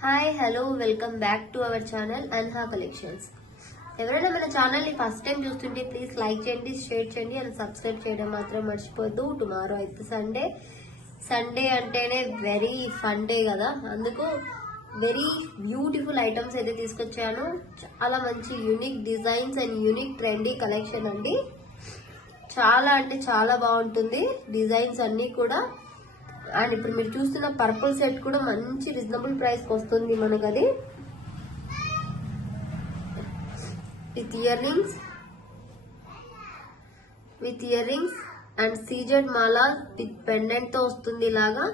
Hi, hello, welcome back to our channel Anha Collections. ఎవరైనా మన channel ని first time చూస్తుంటే ప్లీజ్ లైక్ చేయండి, షేర్ చేయండి అండ్ సబ్స్క్రైబ్ చేయడం మాత్రం మర్చిపోద్దు. టుమారో అయితే సండే అంటేనే వెరీ ఫన్ డే కదా, అందుకు వెరీ బ్యూటిఫుల్ ఐటమ్స్ అయితే తీసుకొచ్చాను. చాలా మంచి unique designs and unique trendy collection అండి. చాలా అంటే చాలా బాగుంటుంది డిజైన్స్ అన్ని కూడా. అండ్ ఇప్పుడు మీరు చూస్తున్న పర్పుల్ సెట్ కూడా మంచి రీజనబుల్ ప్రైస్ కి వస్తుంది మనకు. అది with ear rings and CZ Mala with pendant తో వస్తుంది. ఇలాగా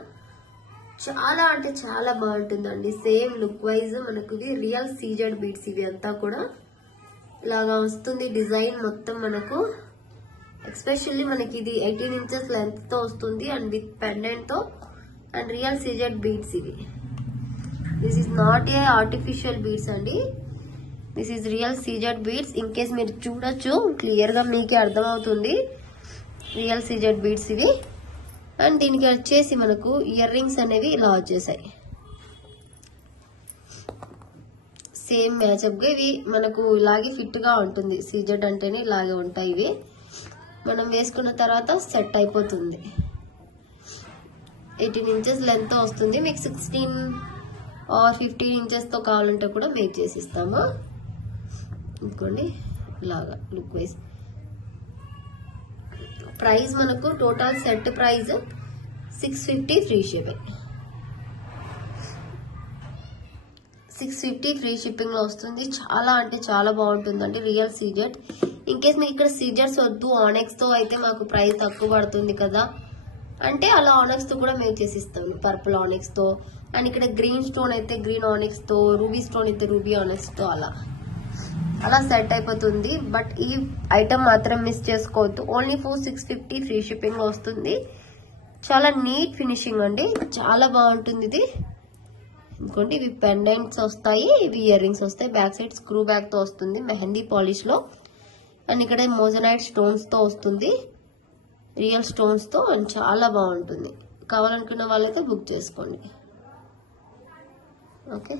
చాలా అంటే చాలా బాగుంటుందండి. సేమ్ లుక్ వైజ్ మనకు ఇది రియల్ సీజెడ్ బీడ్స్ ఇవి అంతా కూడా ఇలాగా వస్తుంది డిజైన్ మొత్తం మనకు. ఎస్పెషల్లీ మనకి ఇది 18 ఇంచెస్ లెంత్ తో వస్తుంది అండ్ విత్ పెండెంట్ తో అండ్ రియల్ సీజెడ్ బీడ్స్ ఇవి. This is not a artificial beads అండి, this is real CZ beads. In case మీరు చూడొచ్చు క్లియర్ గా మీకే అర్థమవుతుంది రియల్ సీజెడ్ బీడ్స్ ఇవి. అండ్ దీనికి వచ్చేసి మనకు ఇయర్ రింగ్స్ అనేవి ఇలా వచ్చేసాయి సేమ్ మ్యాచ్అప్ గా. ఇవి మనకు ఇలాగే ఫిట్ గా ఉంటుంది, సీజెడ్ అంటేనే ఇలాగే ఉంటాయి ఇవి. మనం వేసుకున్న తర్వాత సెట్ అయిపోతుంది. 18 ఇంచెస్ లెంత్ తో వస్తుంది. మీకు 16 ఆర్ 15 ఇంచెస్ తో కావాలంటే కూడా మేక్ చేసి ఇస్తాము. ఇంకోండి ఇలాగా లుక్ వైజ్. ప్రైస్ మనకు total set price 650 free shipping. 650 free shipping లో వస్తుంది. చాలా అంటే చాలా బాగుంటుందండి రియల్ సీజెడ్. ఇన్ కేస్ మీకు ఇక్కడ సీజర్స్ వద్దు, ఆనెక్స్ తో అయితే మాకు ప్రైస్ తక్కువ పడుతుంది కదా అంటే అలా ఆనెక్స్ తో కూడా మేక్ చేసి ఇస్తాం. పర్పుల్ ఆనెక్స్ తో అండ్ ఇక్కడ గ్రీన్ స్టోన్ అయితే గ్రీన్ ఆనెక్స్ తో, రూబీ స్టోన్ అయితే రూబీ ఆనెక్స్ తో అలా సెట్ అయిపోతుంది. బట్ ఈ ఐటమ్ మాత్రం మిస్ చేసుకోవద్దు. ఓన్లీ ఫర్ 650 ఫ్రీ షిప్పింగ్ లో వస్తుంది. చాలా నీట్ ఫినిషింగ్ అండి, చాలా బాగుంటుంది ఇది. ఇంకోండి ఇవి పెండెంట్స్ వస్తాయి, ఇవి ఇయర్ రింగ్స్ వస్తాయి. బ్యాక్ సైడ్ స్క్రూ బ్యాక్ తో వస్తుంది మెహందీ పాలిష్ లో. అండ్ ఇక్కడ మోజనైట్ స్టోన్స్ తో వస్తుంది, రియల్ స్టోన్స్ తో. అండ్ చాలా బాగుంటుంది. కావాలనుకున్న వాళ్ళైతే బుక్ చేసుకోండి. ఓకే.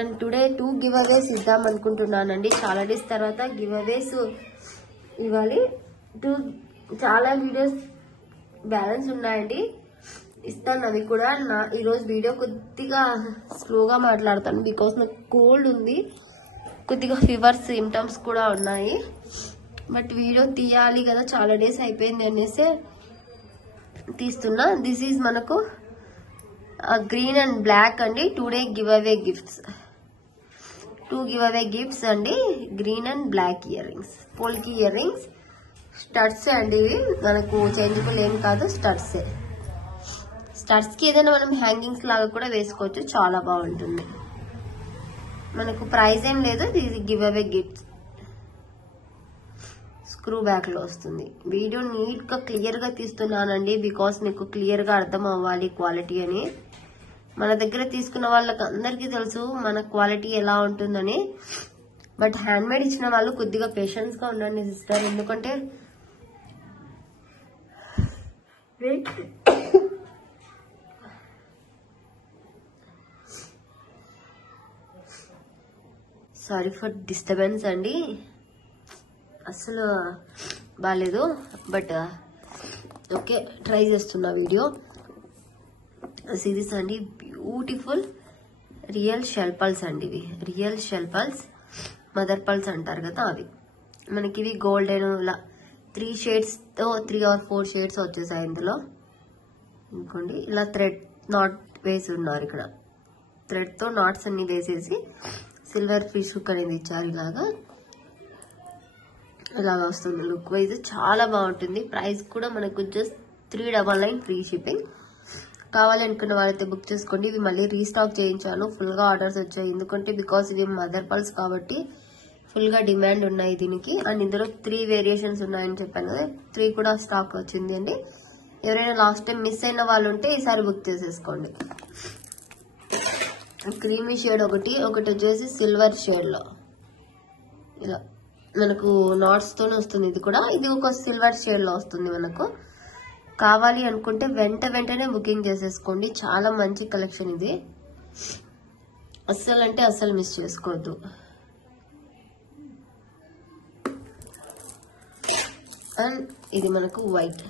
అండ్ టుడే 2 గివ్ అవేస్ ఇద్దాం అనుకుంటున్నానండి. చాలా డేస్ తర్వాత గివ్ అవేస్ ఇవ్వాలి. చాలా వీడియోస్ బ్యాలెన్స్ ఉన్నాయండి, ఇస్తాను అవి కూడా. ఈరోజు వీడియో కొద్దిగా స్లోగా మాట్లాడతాను బికాస్ నాకు కోల్డ్ ఉంది, కొద్దిగా ఫీవర్ సిమ్టమ్స్ కూడా ఉన్నాయి. బట్ వీడియో తీయాలి కదా, చాలా డేస్ అయిపోయింది అనేసి తీస్తున్నా. దిస్ ఈజ్ మనకు గ్రీన్ అండ్ బ్లాక్ అండి. Today give away gifts, 2 give away gifts అండి. Green and black earrings, polki earrings, studs అండి. ఇవి మనకు చేంజబుల్ ఏం కాదు, స్టడ్సే. స్టడ్స్ కి ఏదైనా మనం హ్యాంగింగ్స్ లాగా కూడా వేసుకోవచ్చు, చాలా బాగుంటుంది. మనకు ప్రైస్ ఏం లేదు, ఇది give away gifts. Screw back లో వస్తుంది. వీడియో నీట్ గా క్లియర్ గా తీస్తున్నానండి బికాస్ మీకు క్లియర్ గా అర్థం అవ్వాలి క్వాలిటీ అని. మన దగ్గర తీసుకున్న వాళ్ళకి అందరికీ తెలుసు మన క్వాలిటీ ఎలా ఉంటుందని. బట్ హ్యాండ్ మేడ్ ఇచ్చిన వాళ్ళు కొద్దిగా పేషెన్స్ గా ఉండండి సిస్టర్, ఎందుకంటే సారీ ఫర్ డిస్టర్బెన్స్ అండి, అసలు బాగాలేదు. బట్ ఓకే, ట్రై చేస్తున్నా వీడియో. సిరీస్ అండి, బ్యూటిఫుల్ రియల్ షెల్ పల్స్ అండి. ఇవి real shell pearls, mother pearls అంటారు కదా అవి. మనకి ఇవి గోల్డెన్ ఇలా 3 షేడ్స్ తో 3 or 4 షేడ్స్ వచ్చేసాయి ఇందులో. ఇంకోండి ఇలా థ్రెడ్ నాట్ వేసి ఉన్నారు. ఇక్కడ థ్రెడ్ తో నాట్స్ అన్ని వేసేసి సిల్వర్ ఫిష్ హుక్ అనేది ఇచ్చారు. ఇలాగా వస్తుంది లుక్ వైజ్, చాలా బాగుంటుంది. ప్రైస్ కూడా మనకు జస్ట్ 399 ఫ్రీ షిప్పింగ్. కావాలనుకున్న వాళ్ళైతే బుక్ చేసుకోండి. ఇవి మళ్ళీ రీస్టాక్ చేయించాను, ఫుల్ గా ఆర్డర్స్ వచ్చాయి. ఎందుకంటే బికాస్ ఇవి మదర్ పల్స్ కాబట్టి ఫుల్ గా డిమాండ్ ఉన్నాయి దీనికి. అండ్ ఇందులో 3 వేరియేషన్స్ ఉన్నాయని చెప్పాను కదా, 3 కూడా స్టాక్ వచ్చింది అండి. ఎవరైనా లాస్ట్ టైం మిస్ అయిన వాళ్ళు ఉంటే ఈసారి బుక్ చేసేసుకోండి. క్రీమీ షేడ్ ఒకటి వచ్చేసి సిల్వర్ షేడ్ లో ఇలా మనకు నాట్స్ తోనే వస్తుంది. ఇది ఒక సిల్వర్ షేడ్ లో వస్తుంది మనకు. కావాలి అనుకుంటే వెంటనే బుకింగ్ చేసేసుకోండి. చాలా మంచి కలెక్షన్ ఇది. అస్సలు అంటే అస్సలు మిస్ చేసుకోవద్దు. అండ్ ఇది మనకు white,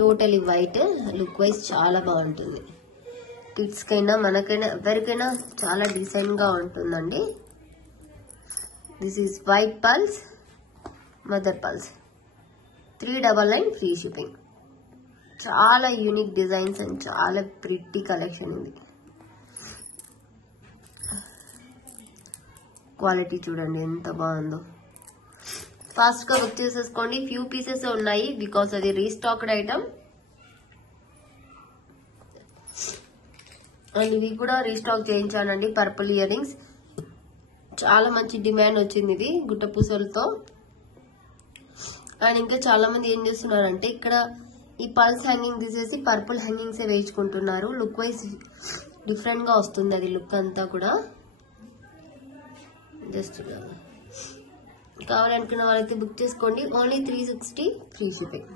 totally white. Look wise చాలా బాగుంటుంది. కిడ్స్ కైనా మనకైనా ఎవరికైనా చాలా డీసెంట్ గా ఉంటుందండి. This is white pulse, mother pulse, 399 free shipping. చాలా యూనిక్ డిజైన్స్ అండ్ చాలా ప్రిట్టి కలెక్షన్ ఇది. క్వాలిటీ చూడండి ఎంత బాగుందో. ఫాస్ట్ గా బుక్ చేసేసుకోండి. ఫ్యూ పీసెస్ ఉన్నాయి బికాస్ అది రీస్టాక్డ్ ఐటమ్. అండ్ ఇవి కూడా రీస్టాక్ చేయించానండి. పర్పుల్ ఇయర్ రింగ్స్ చాలా మంచి డిమాండ్ వచ్చింది ఇది గుట్ట పూసలతో. అండ్ ఇంకా చాలా మంది ఏం చేస్తున్నారంటే ఇక్కడ ఈ పల్స్ హ్యాంగింగ్ తీసేసి పర్పుల్ హ్యాంగింగ్స్ వేయించుకుంటున్నారు. లుక్ వైజ్ డిఫరెంట్ గా వస్తుంది అది లుక్ అంతా కూడా. జస్ట్ కావాలనుకున్న వాళ్ళైతే బుక్ చేసుకోండి. Only 360 free shipping.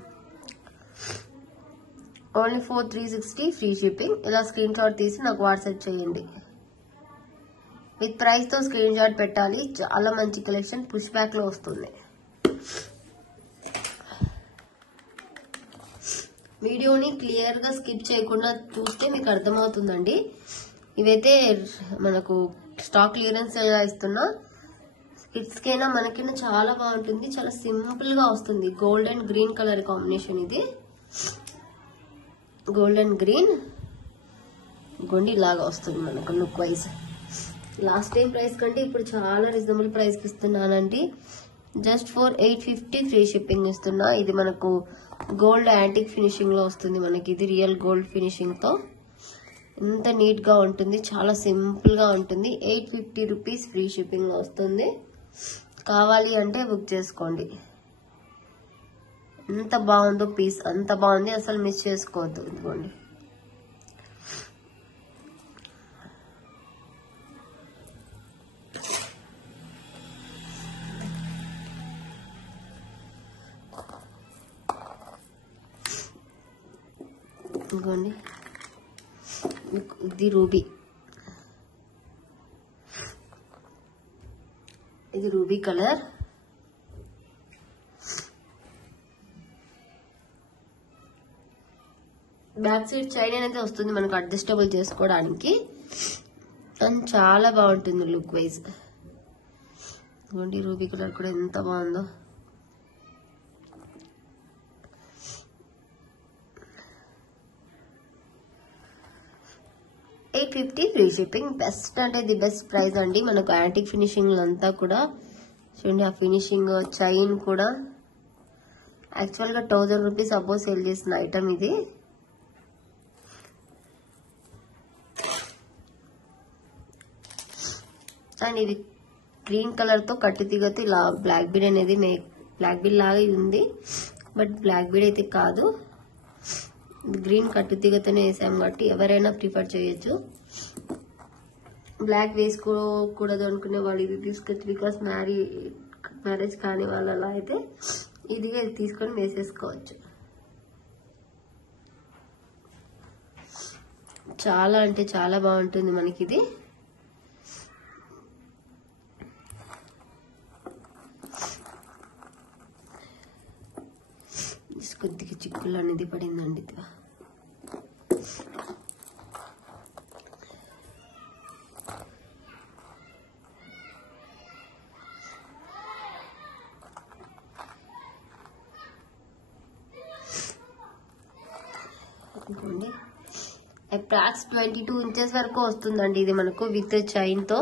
Only 360 free shipping. ఇలా స్క్రీన్ షాట్ తీసి నాకు వాట్సాప్ చేయండి. విత్ ప్రైస్ తో స్క్రీన్ షాట్ పెట్టాలి. చాలా మంచి కలెక్షన్ పుష్ బ్యాక్ లో వస్తుంది. వీడియోని క్లియర్ గా స్కిప్ చేయకుండా చూస్తే మీకు అర్థమవుతుందండి. ఇవైతే మనకు స్టాక్ క్లియరెన్స్ ఇస్తున్నా. కిడ్స్ కైనా మనకైనా చాలా బాగుంటుంది. చాలా సింపుల్ గా వస్తుంది. Gold and green colour combination ఇది. గోల్డ్ అండ్ గ్రీన్ గొండి లాగా వస్తుంది మనకు look wise. Last time price కంటే ఇప్పుడు చాలా రీజనబుల్ ప్రైస్ కి ఇస్తున్నానండి. జస్ట్ ఫర్ 850 ఫ్రీ షిప్పింగ్ ఇస్తున్నా. ఇది మనకు గోల్డ్ యాంటిక్ ఫినిషింగ్ లో వస్తుంది మనకి. ఇది రియల్ గోల్డ్ ఫినిషింగ్ తో ఎంత నీట్ గా ఉంటుంది. చాలా సింపుల్ గా ఉంటుంది. 850 రూపీస్ ఫ్రీ షిప్పింగ్ లో వస్తుంది. కావాలి అంటే బుక్ చేసుకోండి. ఎంత బాగుందో పీస్, అంత బాగుంది. అసలు మిస్ చేసుకోవద్దు. ఇదిగోండి ఇదిగోండి ఇది రూబీ. ఇది ruby colour. Back side chain అనేది వస్తుంది మనకు అడ్జస్టబుల్ చేసుకోవడానికి. అండ్ చాలా బాగుంటుంది లుక్ వైజ్. ఇదిగోండి రూబీ కలర్ కూడా ఎంత బాగుందో. $850 ఫ్రీ షిప్పింగ్. బెస్ట్ అంటే ది బెస్ట్ ప్రైస్ అండి. మనకు యాంటిక్ ఫినిషింగ్ అంతా కూడా చూడండి. ఆ ఫినిషింగ్ చైన్ కూడా యాక్చువల్ గా 1000 రూపీస్ అబోవ్ సేల్ చేసిన ఐటమ్ ఇది. అండ్ ఇది గ్రీన్ కలర్ తో కట్టు తీగతో ఇలా బ్లాక్ బీడ్ అనేది బ్లాక్ బీడ్ లాగా ఉంది. బట్ బ్లాక్ బీడ్ అయితే కాదు. గ్రీన్ కట్టు తీగతోనే వేసాం కాబట్టి ఎవరైనా ప్రిఫర్ చేయొచ్చు. బ్లాక్ వేసుకోకూడదు అనుకునే వాళ్ళు ఇది తీసుకోవచ్చు. బికాస్ మ్యారేజ్ కాని వాళ్ళు అలా అయితే ఇది తీసుకొని వేసేసుకోవచ్చు. చాలా అంటే చాలా బాగుంటుంది మనకి ఇది. కొద్దిగా చిక్కులు అనేది పడిందండి. అనుకోండి అప్రాక్స్ 22 ఇంచెస్ వరకు వస్తుందండి ఇది మనకు విత్ చైన్ తో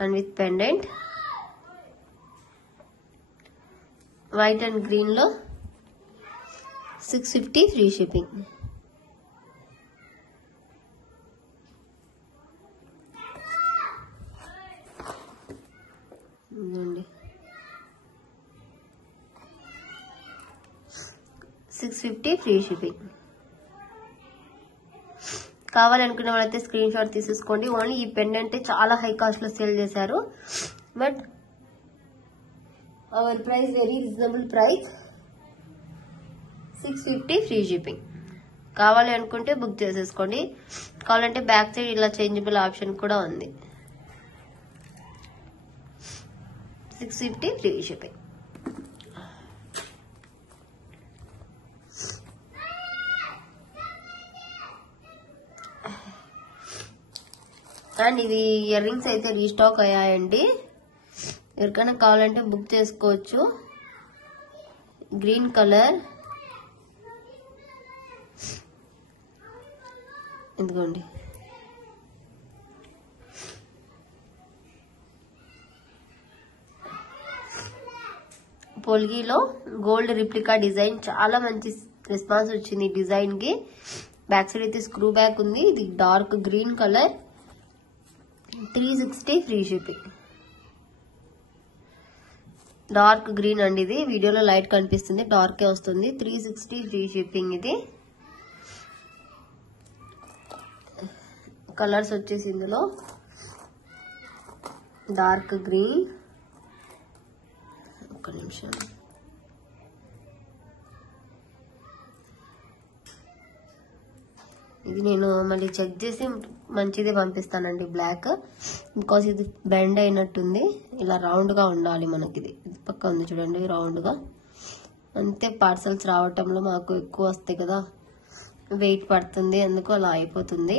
and with pendant. White and green లో 650 ఫ్రీ షిప్పింగ్. ఇదండి 650 ఫ్రీ షిప్పింగ్. కావాలనుకున్న వాళ్ళైతే స్క్రీన్ షాట్ తీసేసుకోండి. ఓన్లీ ఈ పెండెంట్ చాలా హై కాస్ట్ లో సేల్ చేశారు. But our price very reasonable price. 650 free shipping. కావాలి అనుకుంటే బుక్ చేసేసుకోండి. కావాలంటే బ్యాక్ సైడ్ ఇలా చేంజబుల్ ఆప్షన్ కూడా ఉంది. 650 ఫ్రీ షిప్పింగ్. అండ్ ఇవి ఇయర్ రింగ్స్ అయితే రీస్టాక్ అయ్యాయండి. ఎవరికైనా కావాలంటే బుక్ చేసుకోవచ్చు. గ్రీన్ కలర్, ఇదిగోండి. పొల్గిలో గోల్డ్ రిప్లికా డిజైన్, చాలా మంచి రెస్పాన్స్ వచ్చింది ఈ డిజైన్ కి. బ్యాక్ సైడ్ అయితే స్క్రూ బ్యాక్ ఉంది. ఇది dark green colour, 360 free shipping. Dark green అండి, ఇది వీడియోలో లైట్ కనిపిస్తుంది, డార్కే వస్తుంది. 360 ఫ్రీ షిప్పింగ్. ఇది కలర్స్ వచ్చేసి ఇందులో డార్క్ గ్రీన్, ఒక్క నిమిషం, ఇది నేను మళ్ళీ చెక్ చేసి మంచిది పంపిస్తానండి బ్లాక్, బికాస్ ఇది బెండ్ అయినట్టుంది. ఇలా రౌండ్ గా ఉండాలి మనకి. ఇది పక్క ఉంది చూడండి రౌండ్ గా. అంతే, పార్సల్స్ రావటంలో మాకు ఎక్కువ వస్తాయి కదా, వెయిట్ పడుతుంది, అందుకు అలా అయిపోతుంది.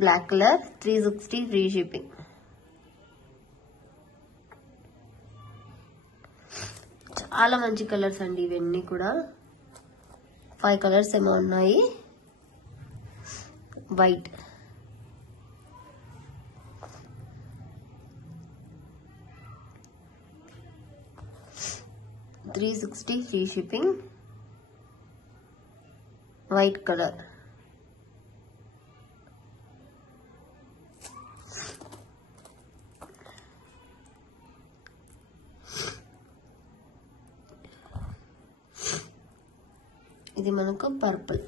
Black colour, 360 free shipping. చాలా మంచి కలర్స్ అండి ఇవన్నీ కూడా. 5 కలర్స్ ఏమో ఉన్నాయి. White, $360 free shipping. White colour, ఇది మనకు పర్పుల్.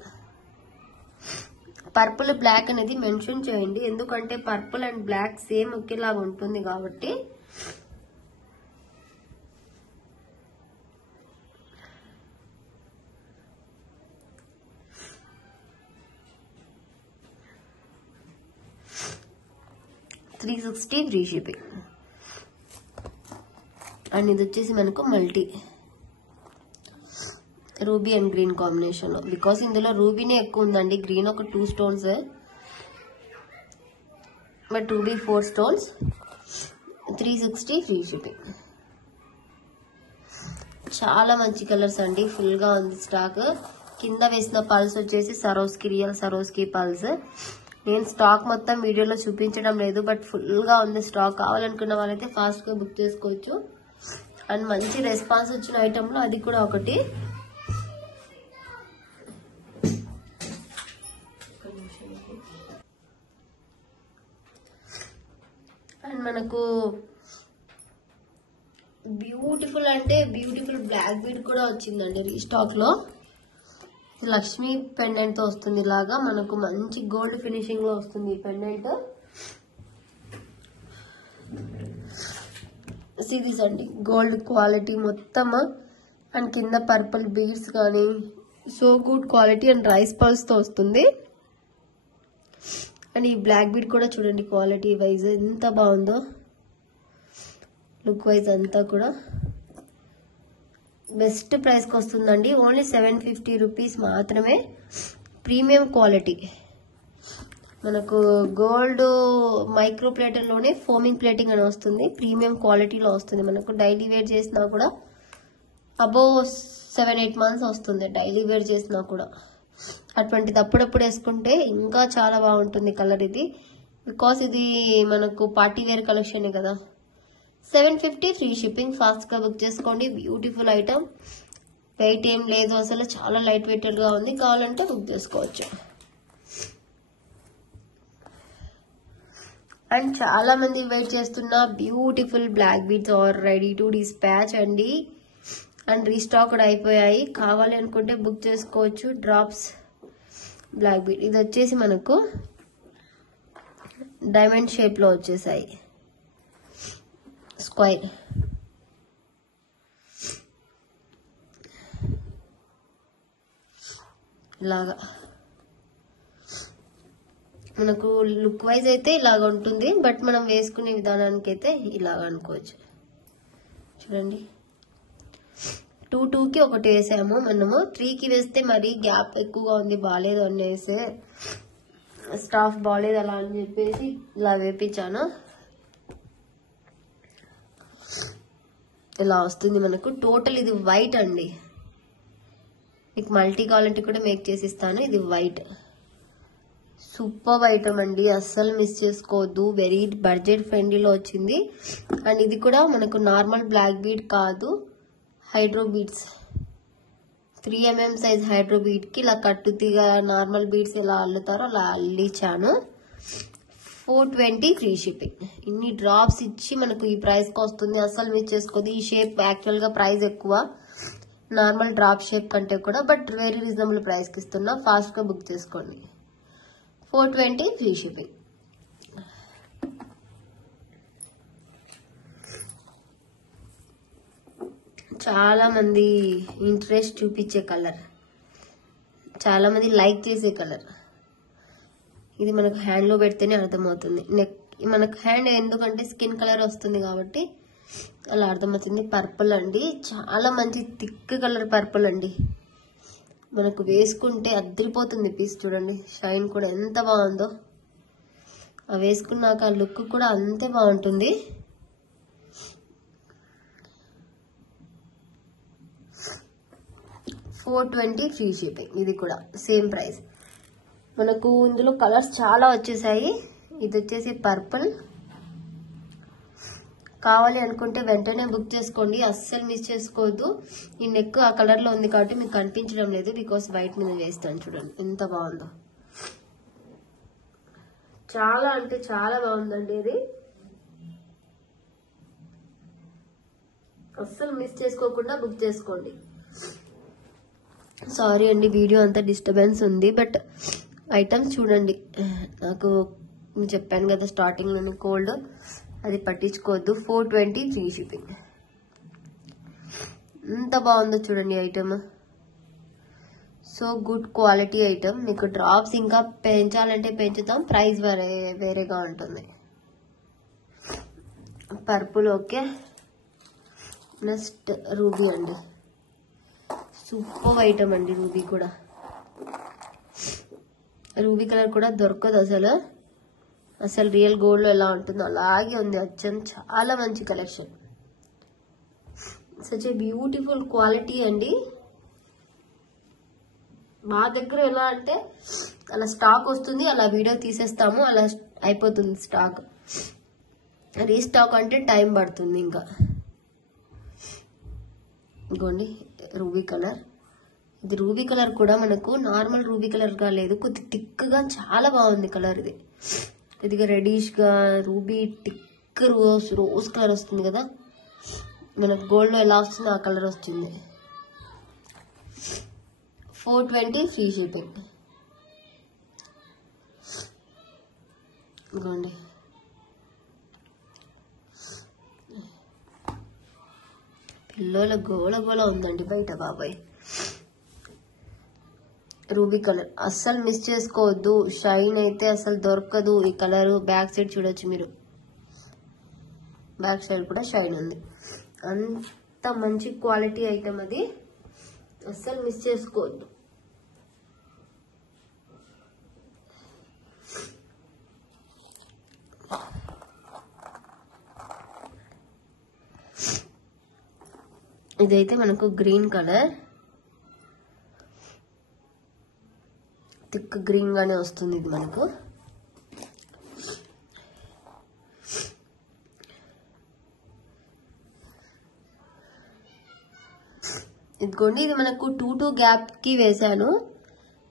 పర్పుల్ బ్లాక్ అనేది మెన్షన్ చేయండి, ఎందుకంటే పర్పుల్ అండ్ బ్లాక్ సేమ్ ఒకేలాగా ఉంటుంది కాబట్టి. $360 ఫ్రీ షిప్పింగ్. అండ్ ఇది వచ్చేసి మనకు multi ruby and green combination లో, బికాస్ ఇందులో రూబీనే ఎక్కువ ఉందండి. గ్రీన్ ఒక 2 stones, but ruby 4 stones. 360 free shipping. చాలా మంచి కలర్స్ అండి, ఫుల్ గా ఉంది స్టాక్. కింద వేసిన పల్స్ వచ్చేసి సరోస్కి, రియల్ సరోస్కి పల్స్. నేను స్టాక్ మొత్తం వీడియోలో చూపించడం లేదు, బట్ ఫుల్ గా ఉంది స్టాక్. కావాలనుకున్న వాళ్ళైతే ఫాస్ట్ గా బుక్ చేసుకోవచ్చు. అండ్ మంచి రెస్పాన్స్ వచ్చిన ఐటమ్ లో అది కూడా ఒకటి. అండ్ మనకు బ్యూటిఫుల్ అంటే బ్యూటిఫుల్ బ్లాక్ బీడ్ కూడా వచ్చిందండి రీస్టాక్ లో. లక్ష్మీ పెండెంట్ తో వస్తుంది, ఇలాగా మనకు మంచి గోల్డ్ ఫినిషింగ్ లో వస్తుంది ఈ పెండెంట్. సిరీస్ అండి, గోల్డ్ క్వాలిటీ మొత్తం. అండ్ కింద పర్పుల్ బీడ్స్ కానీ so good quality. And rice pearls తో వస్తుంది. అండ్ ఈ బ్లాక్ బీడ్ కూడా చూడండి, క్వాలిటీ వైజ్ ఎంత బాగుందో, లుక్ వైజ్ అంతా కూడా బెస్ట్ ప్రైస్ కి వస్తుందండి. ఓన్లీ 750 రూపీస్ మాత్రమే. ప్రీమియం క్వాలిటీ, మనకు గోల్డ్ మైక్రో ప్లేటర్ లోనే ఫోమింగ్ ప్లేటింగ్ అని వస్తుంది. ప్రీమియం క్వాలిటీలో వస్తుంది. మనకు డైలీ వేర్ చేసినా కూడా అబోవ్ 7-8 మంత్స్ వస్తుంది డైలీ వేర్ చేసినా కూడా. అటువంటిది అప్పుడప్పుడు వేసుకుంటే ఇంకా చాలా బాగుంటుంది కలర్ ఇది, బికాస్ ఇది మనకు పార్టీ వేర్ కలెక్షన్ కదా. 750 ఫ్రీ షిప్పింగ్. ఫాస్ట్ గా బుక్ చేసుకోండి. బ్యూటిఫుల్ ఐటమ్, వెయిట్ ఏం లేదు అసలు, చాలా లైట్ వెయిటెడ్ గా ఉంది. కావాలంటే బుక్ చేసుకోవచ్చు. అండ్ చాలా మంది వెయిట్ చేస్తున్న beautiful black beads are ready to dispatch అండి. అండ్ రీస్టాక్డ్ అయిపోయాయి. కావాలి అనుకుంటే బుక్ చేసుకోవచ్చు. డ్రాప్స్ బ్లాక్ బీడ్, ఇది వచ్చేసి మనకు డైమండ్ షేప్ లో వచ్చేసాయి, స్క్వైర్. ఇలాగా మనకు లుక్ వైజ్ అయితే ఇలాగ ఉంటుంది, బట్ మనం వేసుకునే విధానానికి అయితే ఇలాగ అనుకోవచ్చు. చూడండి 2కి ఒకటి వేసాము, మనము 3కి వేస్తే మరీ గ్యాప్ ఎక్కువగా ఉంది, బాగాలేదు అనేసి స్టాఫ్ బాగాలేదు అలా అని చెప్పేసి ఇలా వేపించాను. ఇలా వస్తుంది మనకు. టోటల్ ఇది వైట్ అండి, మీకు మల్టీ కావాలంటే కూడా మేక్ చేసి ఇస్తాను. ఇది వైట్, సూపర్ ఐటమ్ అండి, అస్సలు మిస్ చేసుకోవద్దు. వెరీ బడ్జెట్ ఫ్రెండ్లీలో వచ్చింది. అండ్ ఇది కూడా మనకు నార్మల్ బ్లాక్ బీడ్ కాదు, hydro beads. 3mm size hydro bead కి ఇలా కట్టుతీగా నార్మల్ బీడ్స్ ఎలా అల్లుతారో అలా అల్లిచ్చాను. 420 ఫ్రీ షిప్పింగ్. ఇన్ని డ్రాప్స్ ఇచ్చి మనకు ఈ ప్రైస్ కి వస్తుంది, అస్సలు మిస్ చేసుకోదు. ఈ షేప్ యాక్చువల్ గా ప్రైస్ ఎక్కువ నార్మల్ డ్రాప్ షేప్ కంటే కూడా, బట్ వెరీ రీజనబుల్ ప్రైస్ కి ఇస్తున్నా. ఫాస్ట్ గా బుక్ చేసుకోండి. 420 ఫ్రీ షిప్పింగ్. చాలా మంది ఇంట్రెస్ట్ చూపించే కలర్, చాలా మంది లైక్ చేసే కలర్. ఇది మనకు హ్యాండ్ లో పెడితేనే అర్థమవుతుంది. నెక్ మనకు హ్యాండ్ ఎందుకంటే స్కిన్ కలర్ వస్తుంది కాబట్టి అలా అర్థమవుతుంది. పర్పుల్ అండి, చాలా మంచి థిక్ కలర్ పర్పుల్ అండి. మనకు వేసుకుంటే అద్దరిపోతుంది పీస్. చూడండి షైన్ కూడా ఎంత బాగుందో, ఆ వేసుకున్నాక లుక్ కూడా అంతే బాగుంటుంది. $420 ఫ్రీ షిప్పింగ్. ఇది కూడా సేమ్ ప్రైస్. మనకు ఇందులో కలర్స్ చాలా వచ్చేసాయి. ఇది వచ్చేసి పర్పుల్. కావాలి అనుకుంటే వెంటనే బుక్ చేసుకోండి, అస్సలు మిస్ చేసుకోవద్దు. ఈ నెక్ ఆ కలర్ లో ఉంది కాబట్టి మీకు కనిపించడం లేదు, బికాస్ వైట్ మీద వేస్తాను. చూడండి ఎంత బాగుందో, చాలా అంటే చాలా బాగుందండి. ఇది అస్సలు మిస్ చేసుకోకుండా బుక్ చేసుకోండి. సారీ అండి వీడియో అంతా డిస్టర్బెన్స్ ఉంది, బట్ ఐటమ్స్ చూడండి. నాకు చెప్పాను కదా స్టార్టింగ్ లోని కోల్డ్, అది పట్టించుకోవద్దు. 420 ఫ్రీ షిప్పింగ్. ఎంత బాగుందో చూడండి item, so good quality item. మీకు డ్రాప్స్ ఇంకా పెంచాలంటే పెంచుతాం, ప్రైస్ వేరేగా ఉంటుంది. Purple okay. నెక్స్ట్ రూబీ అండి, సూపర్ ఐటమ్ అండి. రూబీ కూడా, రూబీ కలర్ కూడా దొరకదు అసలు రియల్ గోల్డ్ లో ఎలా ఉంటుందో అలాగే ఉంది అచ్చం. చాలా మంచి collection, such a beautiful quality అండి. మా దగ్గర ఎలా అంటే అలా స్టాక్ వస్తుంది, అలా వీడియో తీసేస్తాము, అలా అయిపోతుంది స్టాక్. రీస్టాక్ అంటే టైం పడుతుంది. ఇంకా ఇంకోండి రూబీ కలర్. ఇది రూబీ కలర్ కూడా మనకు నార్మల్ రూబీ కలర్ గా లేదు, కొద్ది థిక్ గా చాలా బాగుంది కలర్. ఇది కొద్దిగా రెడిష్ గా రూబీ థిక్ రోజ్ కలర్ వస్తుంది కదా, మనకు గోల్డ్ లో ఎలా వస్తుందో ఆ కలర్ వస్తుంది. 420 ఫ్రీ షిప్పింగ్. ఇదిగోండి పిల్లల గోల గోల ఉందండి బయట బాబాయ్. రూబీ కలర్ అస్సలు మిస్ చేసుకోవద్దు, షైన్ అయితే అసలు దొరకదు. ఈ కలర్ బ్యాక్ సైడ్ చూడొచ్చు మీరు, బ్యాక్ సైడ్ కూడా షైన్ ఉంది. అంత మంచి క్వాలిటీ ఐటమ్ అది, అస్సలు మిస్ చేసుకోవద్దు. ఇదైతే మనకు గ్రీన్ కలర్, థిక్ గ్రీన్ గానే వస్తుంది ఇది మనకు. ఇదిగోండి ఇది మనకు 2 గ్యాప్ కి వేసాను.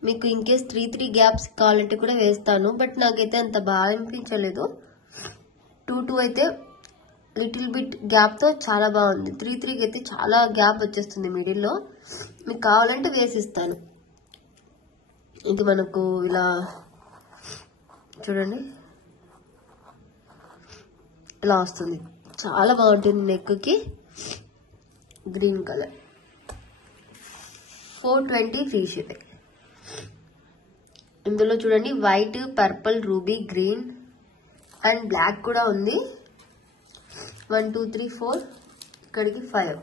మీకు ఇన్ కేస్ 3 గ్యాప్స్ కావాలంటే కూడా వేస్తాను, బట్ నాకైతే అంత బాగా అనిపించలేదు. 2 అయితే లిటిల్ బిట్ గ్యాప్ తో చాలా బాగుంది. 3 అయితే చాలా గ్యాప్ వచ్చేస్తుంది మిడిల్ లో. మీకు కావాలంటే వేసిస్తాను. ఇది మనకు ఇలా చూడండి ఇలా వస్తుంది, చాలా బాగుంటుంది నెక్ కి. Green colour. 420 free shipping. ఇందులో చూడండి white, purple, ruby, green and black కూడా ఉంది. 1 2 3 4 ఇక్కడికి 5.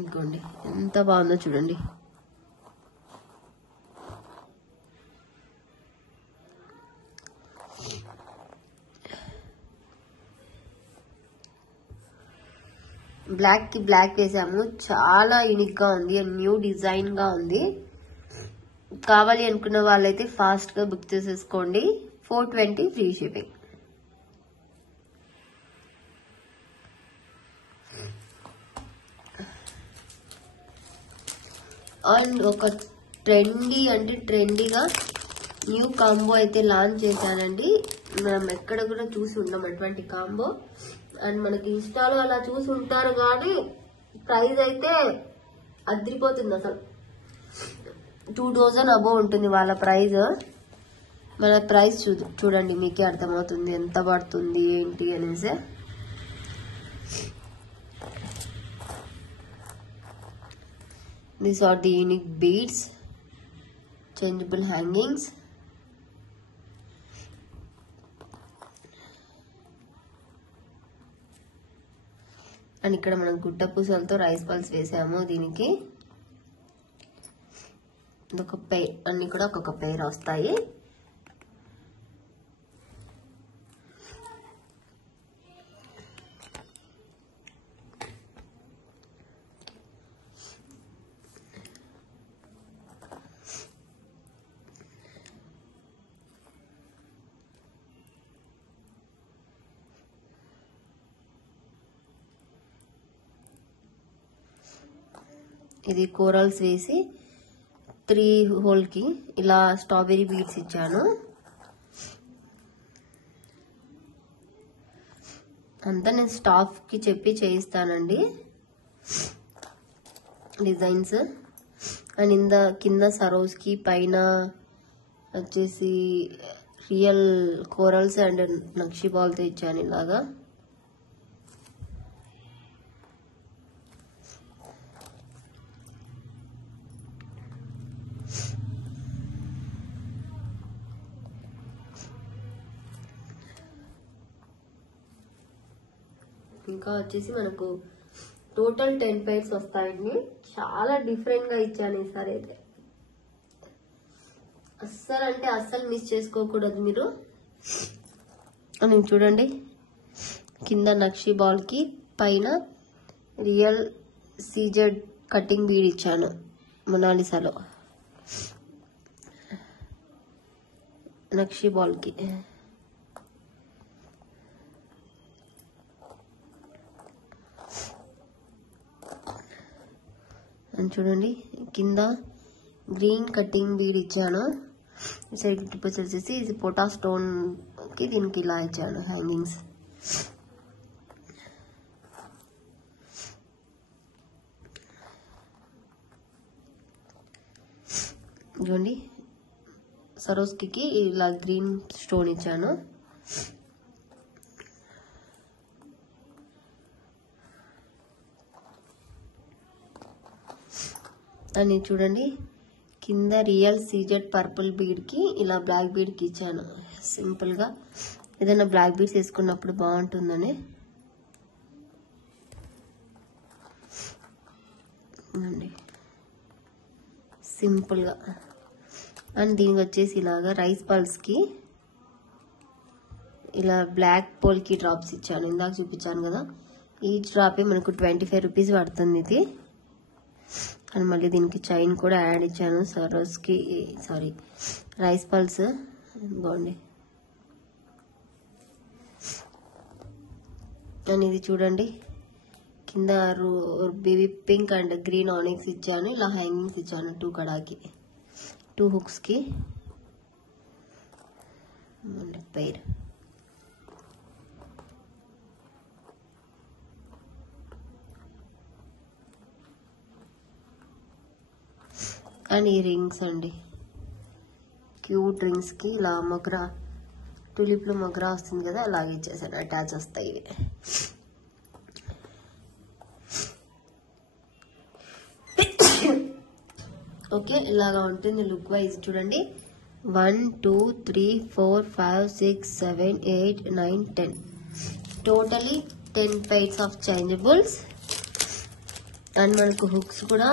ఇంకోండి ఎంత బాగుందో చూడండి. బ్లాక్ కి బ్లాక్ వేసాము. చాలా యూనిక్ గా ఉంది, న్యూ డిజైన్ గా ఉంది. కావాలి అనుకున్న వాళ్ళైతే ఫాస్ట్ గా బుక్ చేసేసుకోండి. 420 ఫ్రీ షిప్పింగ్. అండ్ ఒక ట్రెండీగా న్యూ కాంబో అయితే లాంచ్ చేశానండి. మనం ఎక్కడ కూడా చూసి ఉన్నాం అటువంటి కాంబో. అండ్ మనకి ఇన్స్టాలో అలా చూసి ఉంటారు కానీ ప్రైస్ అయితే అదిరిపోతుంది. అసలు 2000 అబోవ్ ఉంటుంది వాళ్ళ ప్రైస్. మన ప్రైస్ చూడండి, మీకే అర్థమవుతుంది ఎంత పడుతుంది ఏంటి అనేసి. These are the unique beads, changeable hangings. And ఇక్కడ మనం గుట్ట పూసలతో రైస్ పల్స్ వేసాము. దీనికి ఒక పెయిర్, అన్ని కూడా ఒక్కొక్క పెయిర్ వస్తాయి. ఇది కోరల్స్ వేసి 3 హోల్ కి ఇలా స్ట్రాబెరీ బీడ్స్ ఇచ్చాను. అంతా నేను స్టాఫ్ కి చెప్పి చేయిస్తానండి డిజైన్స్. అండ్ కింద సరోస్ కి, పైన వచ్చేసి real corals and nakshi ball తో ఇచ్చాను ఇలాగా. ఇంకా వచ్చేసి మనకు టోటల్ 10 పైర్స్ వస్తాయండి. చాలా డిఫరెంట్ గా ఇచ్చాను ఈసారి అయితే. అస్సలు మిస్ చేసుకోకూడదు మీరు. అని చూడండి, కింద నక్షి బాల్ కి, పైన రియల్ సీజెడ్ కటింగ్ బీడ్ ఇచ్చాను మొనాలిసాలో నక్షి బాల్ కి. చూడండి కింద గ్రీన్ కటింగ్ బీడ్ ఇచ్చాను. సైడ్ టిప్స్ వచ్చేసి ఇది పోటా స్టోన్ కి దీనికి ఇలా ఇచ్చాను హ్యాంగింగ్స్. చూడండి సరోస్కి ఇలా గ్రీన్ స్టోన్ ఇచ్చాను. అని చూడండి కింద రియల్ సీజెడ్ పర్పుల్ బీడ్ కి ఇలా బ్లాక్ బీడ్ కి ఇచ్చాను. సింపుల్ గా ఏదైనా బ్లాక్ బీడ్స్ వేసుకున్నప్పుడు బాగుంటుందని. సింపుల్ గా. అండ్ దీనికి వచ్చేసి ఇలాగా రైస్ పల్స్ కి ఇలా బ్లాక్ పోల్ కి డ్రాప్స్ ఇచ్చాను. ఇందాక చూపించాను కదా, ఈ డ్రాప్ మనకు 25 రూపీస్ పడుతుంది ఇది. అండ్ మళ్ళీ దీనికి చైన్ కూడా యాడ్ ఇచ్చాను. సరోస్కి రైస్ పల్స్ బాగుంది. అండ్ ఇది చూడండి కింద baby pink and green onyx ఇచ్చాను. ఇలా హ్యాంగింగ్స్ ఇచ్చాను 2 కడాకి, 2 హుక్స్ కి పెయిర్. అండ్ ఈ రింగ్స్ అండి, క్యూట్ రింగ్స్ కి ఇలా మొగ్రా, టులిప్ లో మొగ్రా వస్తుంది కదా, అలాగే ఇచ్చేసాను. అటాచ్ వస్తాయి ఇవి. ఓకే, ఇలాగా ఉంటుంది లుక్ వైజ్. చూడండి 1 2 3 4 5 6 7 8 9 10 totally 10 pairs of changeables. And మనకు హుక్స్ కూడా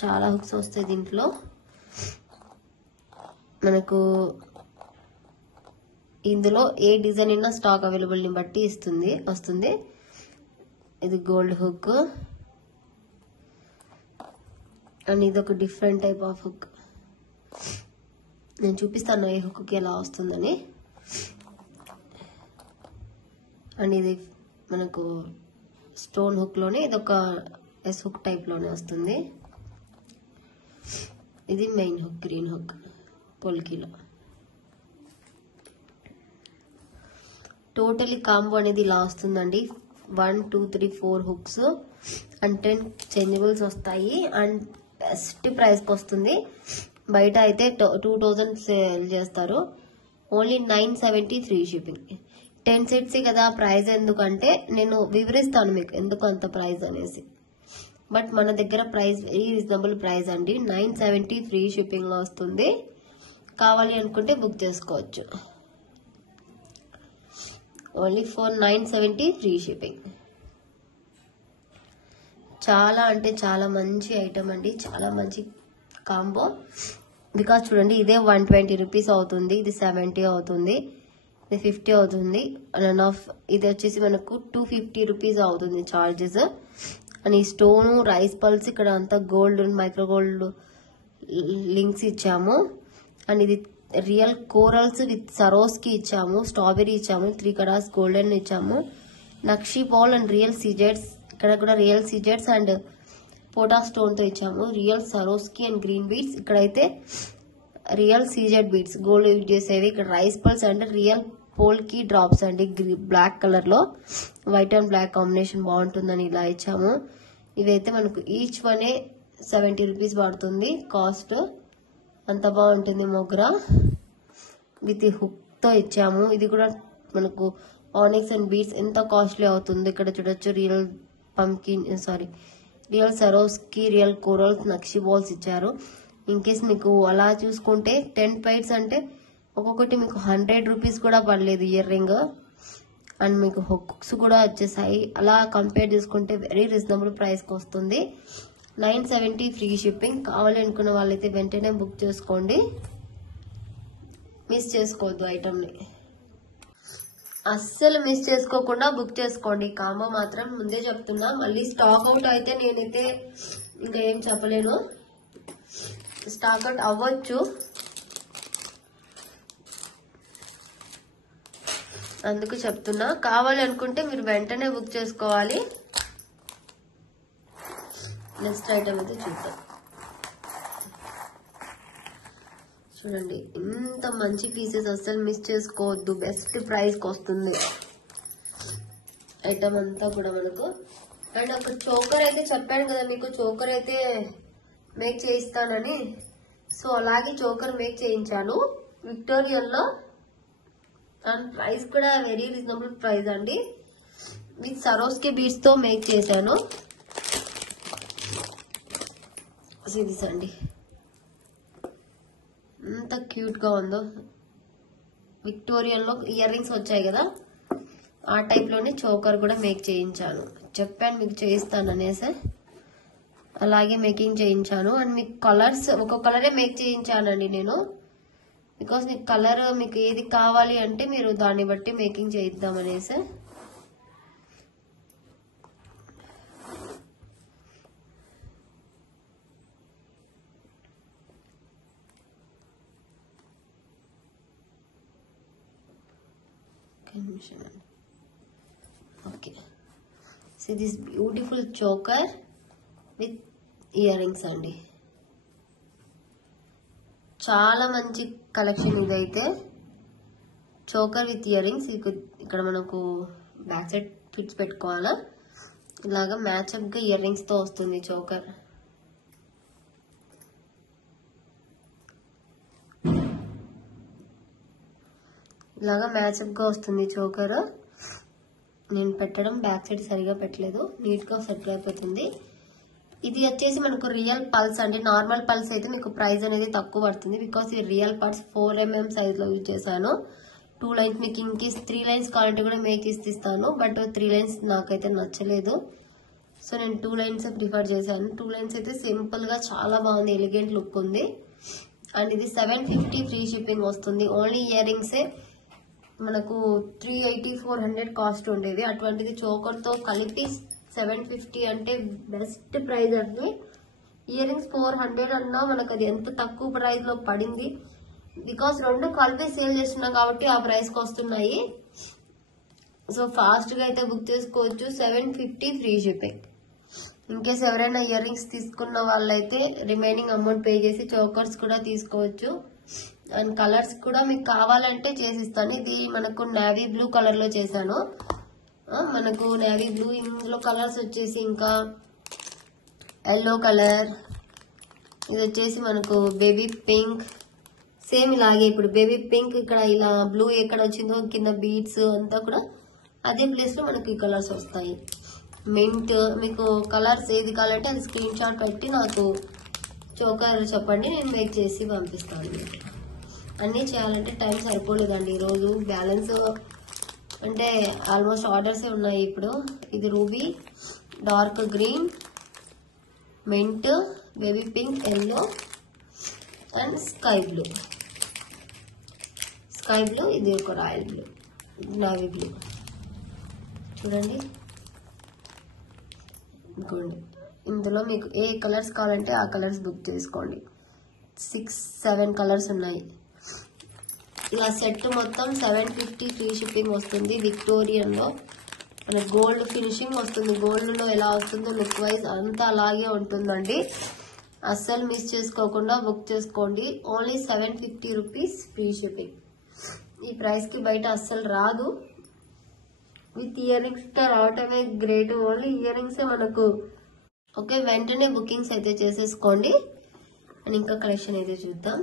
చాలా హుక్స్ వస్తాయి దీంట్లో. మనకు ఇందులో ఏ డిజైన్ అయినా స్టాక్ అవైలబుల్ ని బట్టి వస్తుంది. ఇది గోల్డ్ హుక్ అండ్ ఇది ఒక డిఫరెంట్ టైప్ ఆఫ్ హుక్. నేను చూపిస్తాను ఏ హుక్కి ఎలా వస్తుందని. అండ్ ఇది మనకు స్టోన్ హుక్ లోనే ఇదొక ఎస్ హుక్ టైప్ లోనే వస్తుంది. ఇది మెయిన్ హుక్, గ్రీన్ హుక్ పొల్కీలో. టోటలీ కాంబో అనేది ఇలా వస్తుందండి. 1 2 3 4 హుక్స్ అండ్ 10 చేంజబుల్స్ వస్తాయి. అండ్ బెస్ట్ ప్రైస్ కి వస్తుంది. బయట అయితే 2000 సేల్ చేస్తారు, ఓన్లీ 970 ఫ్రీ షిప్పింగ్. 10 సెట్స్ కదా ప్రైస్. ఎందుకంటే నేను వివరిస్తాను మీకు ఎందుకు అంత ప్రైస్ అనేసి. బట్ మన దగ్గర ప్రైస్ వెరీ రీజనబుల్ ప్రైస్ అండి. 970 ఫ్రీ షిప్పింగ్ లో వస్తుంది. కావాలి అనుకుంటే బుక్ చేసుకోవచ్చు. Only for 970 free shipping. చాలా అంటే చాలా మంచి ఐటమ్ అండి, చాలా మంచి కాంబో. బికాస్ చూడండి ఇదే 120 రూపీస్ అవుతుంది, ఇది 70 అవుతుంది, ఇది 50 అవుతుంది. అండ్ ఆఫ్ ఇది వచ్చేసి మనకు 250 రూపీస్ అవుతుంది చార్జెస్. అండ్ ఈ స్టోన్ రైస్ పల్స్ ఇక్కడ అంతా గోల్డ్ మైక్రో గోల్డ్ లింక్స్ ఇచ్చాము. అండ్ ఇది రియల్ కోరల్స్ విత్ సరోస్కి ఇచ్చాము, స్ట్రాబెరీ ఇచ్చాము, 3 కరాస్ గోల్డెన్ ఇచ్చాము, నక్షి బాల్ అండ్ రియల్ సీజెట్స్. ఇక్కడ కూడా రియల్ సీజెట్స్ అండ్ పోటా స్టోన్ తో ఇచ్చాము. Real Swarovski and green beads. ఇక్కడైతే real CZ beads gold use చేసేవి. ఇక్కడ rice pearls and real polki drops అండి, బ్లాక్ కలర్ లో వైట్ అండ్ బ్లాక్ కాంబినేషన్ బాగుంటుందని ఇలా ఇచ్చాము. ఇవైతే మనకు ఈచ్ వనే 70 రూపీస్ పడుతుంది కాస్ట్. అంత బాగుంటుంది. మొగ్రా విత్ హుక్ తో ఇచ్చాము. ఇది కూడా మనకు ఆనిక్స్ అండ్ బీడ్స్ ఎంత కాస్ట్లీ అవుతుంది. ఇక్కడ చూడొచ్చు real pumpkin real Swarovski real corals nakshi balls ఇచ్చారు. ఇన్ కేస్ మీకు అలా చూసుకుంటే 10 pairs అంటే ఒక్కొక్కటి మీకు 100 రూపీస్ కూడా పడలేదు ఇయర్ రింగ్. అండ్ మీకు హుక్స్ కూడా వచ్చేసాయి. అలా కంపేర్ చేసుకుంటే వెరీ రీజనబుల్ ప్రైస్ కి వస్తుంది. 970 ఫ్రీ షిప్పింగ్. కావాలి అనుకున్న వాళ్ళైతే వెంటనే బుక్ చేసుకోండి, మిస్ చేసుకోవద్దు ఐటమ్ ని. అస్సలు మిస్ చేసుకోకుండా బుక్ చేసుకోండి. కాంబో మాత్రం ముందే చెప్తున్నా. మళ్ళీ స్టాక్ అవుట్ అయితే నేనైతే ఇంకా ఏం చెప్పలేను. స్టాక్ అవుట్ అవ్వచ్చు, అందుకు చెప్తున్నా. కావాలి అనుకుంటే మీరు వెంటనే బుక్ చేసుకోవాలి. నెక్స్ట్ ఐటమ్ అయితే చూద్దాం. చూడండి ఇంత మంచి పీసెస్ అస్సలు మిస్ చేసుకోవద్దు. బెస్ట్ ప్రైస్ కి వస్తుంది ఐటమ్ అంతా కూడా మనకు. అండ్ ఒక చోకర్ అయితే చెప్పాను కదా మీకు, చోకర్ అయితే మేక్ చేయిస్తానని. సో అలాగే చోకర్ మేక్ చేయించాను విక్టోరియన్ లో. అండ్ ప్రైస్ కూడా వెరీ రీజనబుల్ ప్రైస్ అండి. విత్ సరోస్కి బీడ్స్ తో మేక్ చేశాను. ఇది అండి ఎంత క్యూట్ గా ఉందో. విక్టోరియన్ లో ఇయర్ రింగ్స్ వచ్చాయి కదా, ఆ టైప్ లోనే చోకర్ కూడా మేక్ చేయించాను. చెప్పాను మీకు చేయిస్తాను అనేసి, అలాగే మేకింగ్ చేయించాను. అండ్ మీకు కలర్స్ ఒక కలరే మేక్ చేయించానండి నేను. బికాస్ మీకు కలర్ మీకు ఏది కావాలి అంటే మీరు దాన్ని బట్టి మేకింగ్ చేయిద్దాం అనేసి. Okay, so this beautiful choker with ear rings అండి. చాలా మంచి కలెక్షన్ ఇదైతే. Choker with ear rings. ఇక్కడ మనకు బ్యాక్ సైడ్ ఫిట్స్ పెట్టుకోవాలా, ఇలాగా మ్యాచ్అప్ గా ఇయర్ రింగ్స్ తో వస్తుంది చోకర్. ఇలాగా మ్యాచ్అప్ గా వస్తుంది చోకర్. నేను పెట్టడం బ్యాక్ సైడ్ సరిగా పెట్టలేదు, నీట్ గా సెట్ అయిపోతుంది. ఇది వచ్చేసి మనకు రియల్ పల్స్ అండి. నార్మల్ పల్స్ అయితే మీకు ప్రైస్ అనేది తక్కువ పడుతుంది. బికాస్ ఈ రియల్ పల్స్ 4mm సైజ్ లో యూజ్ చేశాను. 2 లైన్స్ మీకు ఇంకేస్ 3 లైన్స్ కావాలంటే కూడా మేక్ ఇస్తాను. బట్ 3 లైన్స్ నాకైతే నచ్చలేదు. సో నేను 2 లైన్స్ ప్రిఫర్ చేశాను. 2 లైన్స్ అయితే సింపుల్ గా చాలా బాగుంది, ఎలిగెంట్ లుక్ ఉంది. అండ్ ఇది 750 ఫ్రీ షిప్పింగ్ వస్తుంది. ఓన్లీ ఇయర్ రింగ్సే మనకు 380-400 కాస్ట్ ఉండేది. అటువంటిది చోకర్ తో కలిపి 750 అంటే బెస్ట్ ప్రైస్ అండి. ఇయర్ రింగ్స్ 400 అన్నా మనకు అది ఎంత తక్కువ ప్రైస్ లో పడింది. బికాస్ రెండు కలిపి సేల్ చేస్తున్నాం కాబట్టి ఆ ప్రైస్ కి వస్తున్నాయి. సో ఫాస్ట్ గా అయితే బుక్ చేసుకోవచ్చు. 750 ఫ్రీ షిప్పింగ్. ఇంకేస్ ఎవరైనా ఇయర్ రింగ్స్ తీసుకున్న వాళ్ళైతే రిమైనింగ్ అమౌంట్ పే చేసి చోకర్స్ కూడా తీసుకోవచ్చు. అండ్ కలర్స్ కూడా మీకు కావాలంటే చేసిస్తాను. ఇది మనకు నేవీ బ్లూ కలర్ లో చేశాను. మనకు నేవీ బ్లూ, ఇందులో కలర్స్ వచ్చేసి ఇంకా ఎల్లో కలర్, ఇది వచ్చేసి మనకు బేబీ పింక్. సేమ్ ఇలాగే ఇప్పుడు బేబీ పింక్ ఇక్కడ ఇలా బ్లూ ఎక్కడ వచ్చిందో కింద బీడ్స్ అంతా కూడా అదే ప్లేస్ లో మనకు ఈ కలర్స్ వస్తాయి. మింట్, మీకు కలర్స్ ఏది కావాలంటే అది స్క్రీన్ షాట్ పెట్టి నాకు చోకర్ చెప్పండి, నేను మేక్ చేసి పంపిస్తాను. అన్నీ చేయాలంటే టైం సరిపోలేదండి ఈరోజు. బ్యాలెన్స్ అంటే ఆల్మోస్ట్ ఆర్డర్స్ ఉన్నాయి ఇప్పుడు. ఇది ruby, dark green, mint, baby pink, yellow and sky blue. Sky blue, ఇది ఒక రాయల్ బ్లూ, నావీ బ్లూ. చూడండి ఇంకోండి, ఇందులో మీకు ఏ కలర్స్ కావాలంటే ఆ కలర్స్ బుక్ చేసుకోండి. 6-7 కలర్స్ ఉన్నాయి. ఇలా సెట్ మొత్తం 750 ఫ్రీ షిప్పింగ్ వస్తుంది. విక్టోరియన్ లో మన గోల్డ్ ఫినిషింగ్ వస్తుంది. గోల్డ్ లో ఎలా వస్తుందో లుక్ వైజ్ అంతా అలాగే ఉంటుందండి. అస్సలు మిస్ చేసుకోకుండా బుక్ చేసుకోండి. Only 750 rupees free shipping. ఈ ప్రైస్ కి బయట అస్సలు రాదు. విత్ ఇయర్ రింగ్స్ తో రావటమే గ్రేట్. ఓన్లీ ఇయర్ రింగ్స్ మనకు ఓకే. వెంటనే బుకింగ్స్ అయితే చేసేసుకోండి. అండ్ ఇంకా కలెక్షన్ అయితే చూద్దాం.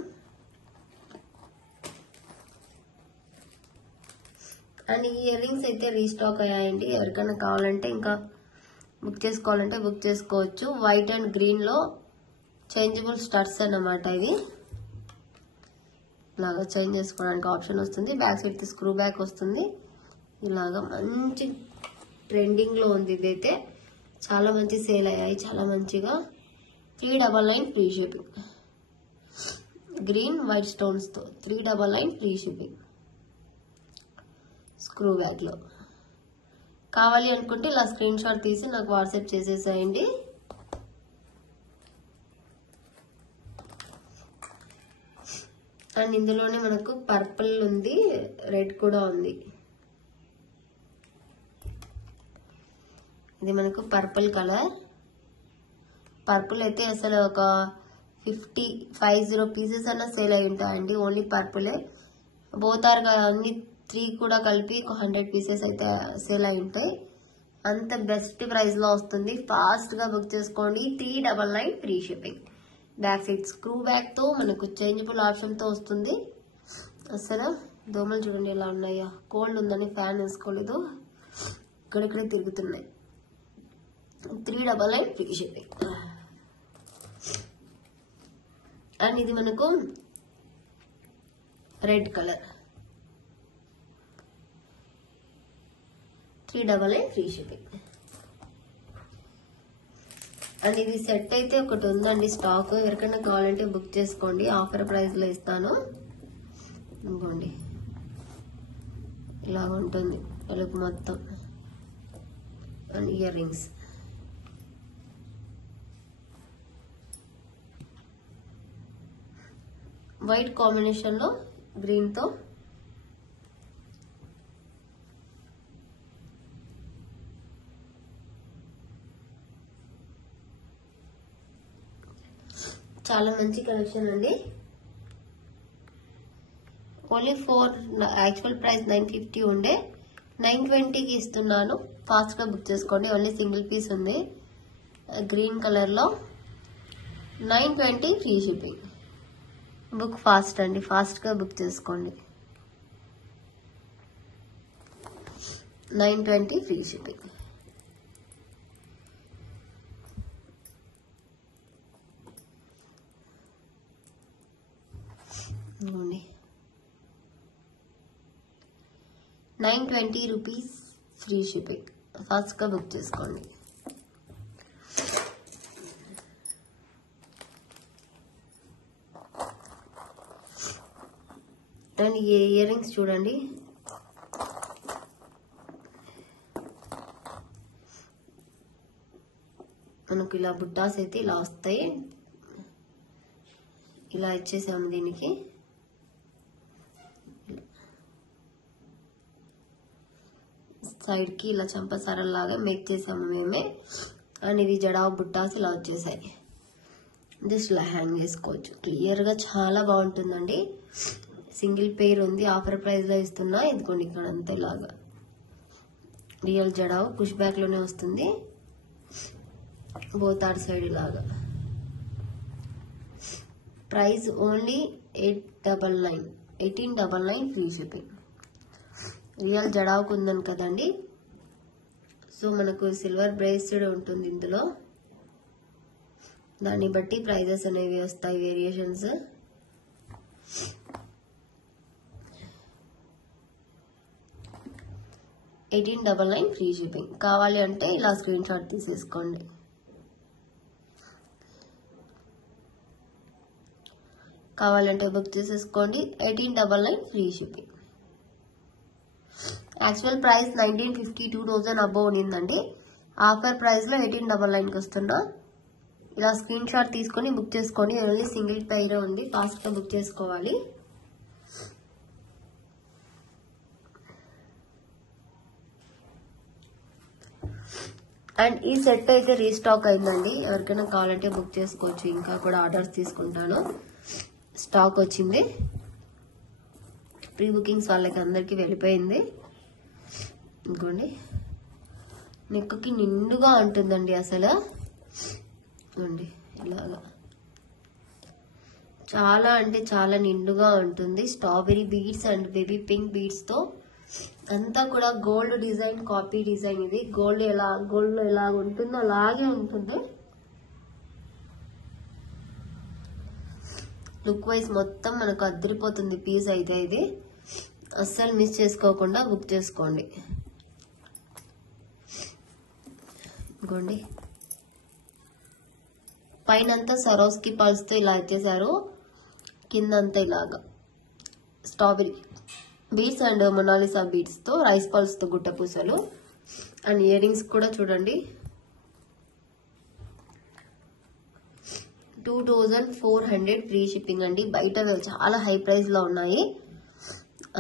అండ్ ఈ ఇయర్ రింగ్స్ అయితే రీస్టాక్ అయ్యాయండి. ఎవరికైనా కావాలంటే ఇంకా బుక్ చేసుకోవాలంటే బుక్ చేసుకోవచ్చు. వైట్ అండ్ గ్రీన్ లో చేంజబుల్ స్టడ్స్ అన్నమాట. ఇది ఇలాగా చేంజ్ చేసుకోవడానికి ఆప్షన్ వస్తుంది. బ్యాక్ సైడ్ స్క్రూ బ్యాక్ వస్తుంది. ఇలాగా మంచి ట్రెండింగ్ లో ఉంది. ఇదైతే చాలా మంచి సేల్ అయ్యాయి, చాలా మంచిగా. 399 free shipping. Green white stones తో 399 ఫ్రీ షిప్పింగ్. స్క్రూ బ్యాగ్ లో కావాలి అనుకుంటే ఇలా స్క్రీన్ షాట్ తీసి నాకు వాట్సాప్ చేసేసేయండి. అండ్ ఇందులోనే మనకు పర్పుల్ ఉంది, రెడ్ కూడా ఉంది. ఇది మనకు పర్పుల్ కలర్. పర్పుల్ అయితే అసలు ఒక 50 పీసెస్ అన్న సేల్ అయి ఉంటాయండి. ఓన్లీ పర్పులే. బోతారు అన్ని 3 కూడా కలిపి 100 పీసెస్ అయితే సేల్ అయి ఉంటాయి. అంత బెస్ట్ ప్రైస్ లో వస్తుంది. ఫాస్ట్ గా బుక్ చేసుకోండి. 399 free shipping. Back side screw back తో మనకు చేంజబుల్ ఆప్షన్ తో వస్తుంది. అసలు దోమలు చూడండి ఎలా ఉన్నాయా. కోల్డ్ ఉందని ఫ్యాన్ వేసుకోలేదు, ఇక్కడిక్కడే తిరుగుతున్నాయి. 399 ఫ్రీ షిప్పింగ్. అండ్ ఇది మనకు red colour. 399 free shipping. And ఇది సెట్ అయితే ఒకటి ఉందండి స్టాక్. ఎవరికైనా కావాలంటే బుక్ చేసుకోండి. ఆఫర్ ప్రైస్ లో ఇస్తాను. ఇంకోండి ఇలా ఉంటుంది లుక్ మొత్తం. And ear rings white combination లో గ్రీన్ తో చాలా మంచి కలెక్షన్ అండి. ఓన్లీ యాక్చువల్ ప్రైస్ 950 ఉండే 920కి ఇస్తున్నాను. ఫాస్ట్ గా బుక్ చేసుకోండి. ఓన్లీ సింగిల్ పీస్ ఉంది గ్రీన్ కలర్ లో. 920 ఫ్రీ షిప్పింగ్. బుక్ ఫాస్ట్ అండి, ఫాస్ట్ గా బుక్ చేసుకోండి. 920 free shipping. 920 rupees free shipping. ఫాస్ట్గా బుక్ చేసుకోండి. అండ్ ఈ ఇయర్ రింగ్స్ చూడండి, మనకు ఇలా బుట్టాస్ అయితే ఇలా వస్తాయి. ఇలా ఇచ్చేసాము దీనికి. సైడ్ కి ఇలా చంపసరల్లాగా మేక్ చేసాము మేమే. అండ్ ఇవి జడా బుట్టాస్ ఇలా వచ్చేసాయి. జస్ట్ ఇలా హ్యాంగ్ చేసుకోవచ్చు. క్లియర్ గా చాలా బాగుంటుందండి. సింగిల్ పెయిర్ ఉంది, ఆఫర్ ప్రైస్ లో ఇస్తున్నా. ఇదిగోండి ఇక్కడ అంతా ఇలాగా రియల్ జడావు పుష్ బ్యాక్ లోనే వస్తుంది. బోతాడు సైడ్ ఇలాగా. Price only 1899 free shipping. Real జడావుకు ఉందని కదండి. సో మనకు సిల్వర్ బ్రేస్లెట్ ఉంటుంది ఇందులో. దాన్ని బట్టి ప్రైజెస్ అనేవి వస్తాయి, వేరియేషన్స్. $1899 free shipping. కావాలి అంటే ఇలా స్క్రీన్ షాట్ తీసేసుకోండి. కావాలంటే బుక్ చేసేసుకోండి. 1899 free shipping. Actual price 1950, 2000 above ఉన్నిందండి. ఆఫర్ ప్రైస్ లో 1899కి వస్తున్నా. ఇలా స్క్రీన్ షాట్ తీసుకొని బుక్ చేసుకోండి. ఓన్లీ సింగిల్ పెయిర్ ఉంది, ఫాస్ట్ గా బుక్ చేసుకోవాలి. అండ్ ఈ సెట్ అయితే రీస్టాక్ అయిందండి. ఎవరికైనా కావాలంటే బుక్ చేసుకోవచ్చు. ఇంకా కూడా ఆర్డర్స్ తీసుకుంటాను. స్టాక్ వచ్చింది. ప్రీ బుకింగ్స్ వాళ్ళకి అందరికి వెళ్ళిపోయింది. ఇంకోండి నెక్కి నిండుగా ఉంటుందండి. అసలు ఇవ్వండి ఇలాగా చాలా అంటే చాలా నిండుగా ఉంటుంది. Strawberry beads and baby pink beads తో అంతా కూడా గోల్డ్ డిజైన్, కాపీ డిజైన్. ఇది గోల్డ్ లో ఎలా ఉంటుందో అలాగే ఉంటుంది. లుక్ వైజ్ మొత్తం మనకు అద్దరిపోతుంది పీస్ అయితే. ఇది అస్సలు మిస్ చేసుకోకుండా బుక్ చేసుకోండి. ఇంకోండి పైనంతా సరోస్కి పల్స్ తో ఇలా ఇచ్చేసారు. కిందంతా ఇలాగా strawberry beads and Mona Lisa beads తో, రైస్ పల్స్ తో గుట్ట పూసలు. అండ్ ఇయర్ రింగ్స్ కూడా చూడండి. 2400 ఫ్రీ షిప్పింగ్ అండి. బయట చాలా హై ప్రైస్ లో ఉన్నాయి,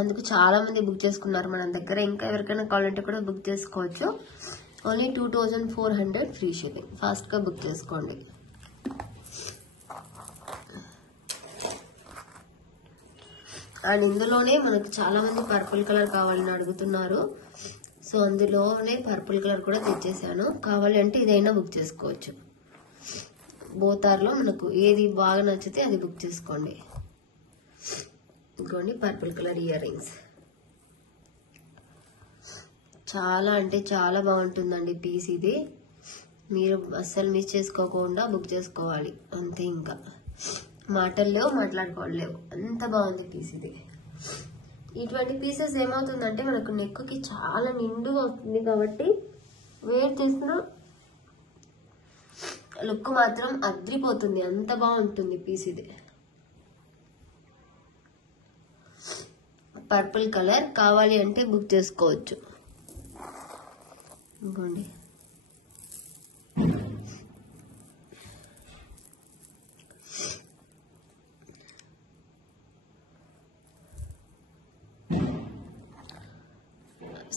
అందుకు చాలా మంది బుక్ చేసుకున్నారు మన దగ్గర. ఇంకా ఎవరికైనా కావాలంటే కూడా బుక్ చేసుకోవచ్చు. Only 2400 free shipping. ఫాస్ట్ గా బుక్ చేసుకోండి. అండ్ ఇందులోనే మనకు చాలా మంది పర్పుల్ కలర్ కావాలని అడుగుతున్నారు. సో అందులోనే పర్పుల్ కలర్ కూడా తెచ్చేసాను. కావాలి అంటే ఇదైనా బుక్ చేసుకోవచ్చు. బోతార్లో మనకు ఏది బాగా నచ్చితే అది బుక్ చేసుకోండి. ఇంకోండి పర్పుల్ కలర్ ఇయర్ రింగ్స్. చాలా అంటే చాలా బాగుంటుందండి పీస్ ఇది. మీరు అస్సలు మిస్ చేసుకోకుండా బుక్ చేసుకోవాలి అంతే. ఇంకా మాటలు లేవు, మాట్లాడుకోవట్లేవు, అంత బాగుంది పీస్ ఇది. ఇటువంటి పీసెస్ ఏమవుతుందంటే మనకు నెక్కి చాలా నిండుగా వస్తుంది కాబట్టి వేర్ చేసిన లుక్ మాత్రం అద్రిపోతుంది. అంత బాగుంటుంది పీస్ ఇది. పర్పుల్ కలర్ కావాలి అంటే బుక్ చేసుకోవచ్చు. ఇంకోండి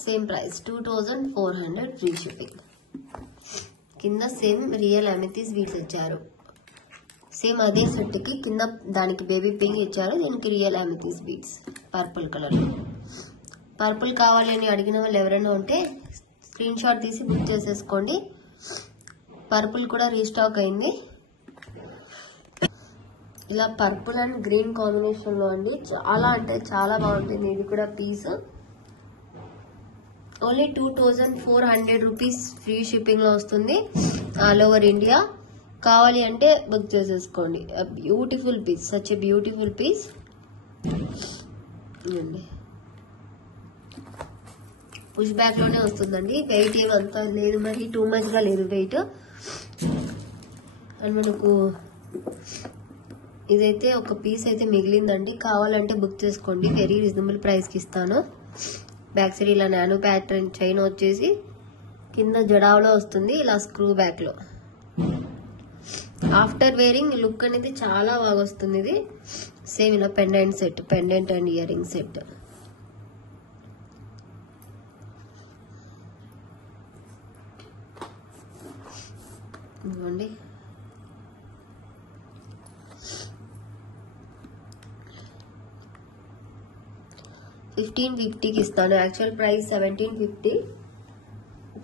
సేమ్ ప్రైస్ 2400 ఫ్రీ షిప్పింగ్. కింద సేమ్ రియల్ అమెథిస్ బీడ్స్ ఇచ్చారు. సేమ్ అదే సెట్ కి కింద దానికి బేబీ పింక్ ఇచ్చారు, దీనికి real amethyst beads purple colour. Purple కావాలి అని అడిగిన వాళ్ళు ఎవరైనా ఉంటే స్క్రీన్ షాట్ తీసి బుక్ చేసేసుకోండి. పర్పుల్ కూడా రీస్టాక్ అయింది. ఇలా పర్పుల్ అండ్ గ్రీన్ కాంబినేషన్ లో అండి. చాలా అంటే చాలా బాగుంటుంది. ఇది కూడా piece only 2400 rupees free shipping లో వస్తుంది ఆల్ ఓవర్ ఇండియా. కావాలి అంటే బుక్ చేసేసుకోండి. Beautiful piece, such a beautiful piece. Push back లోనే వస్తుందండి. వెయిట్ ఏమంతా లేదు, మరి టూ మచ్ గా లేదు వెయిట్. అండ్ మనకు ఇదైతే ఒక పీస్ అయితే మిగిలిందండి, కావాలంటే బుక్ చేసుకోండి. వెరీ రీజనబుల్ ప్రైస్ కి ఇస్తాను. బ్యాక్ సైడ్ ఇలా నానో ప్యాటర్న్ చైన్ వచ్చేసి కింద జడావులో వస్తుంది, ఇలా స్క్రూ బ్యాక్ లో. ఆఫ్టర్ వేరింగ్ లుక్ అనేది చాలా బాగా వస్తుంది. ఇది సేమ్ ఇలా pendant set, pendant and ear ring set. ఇదిగోండి. $1550కి ఇస్తాను. Actual price $1750.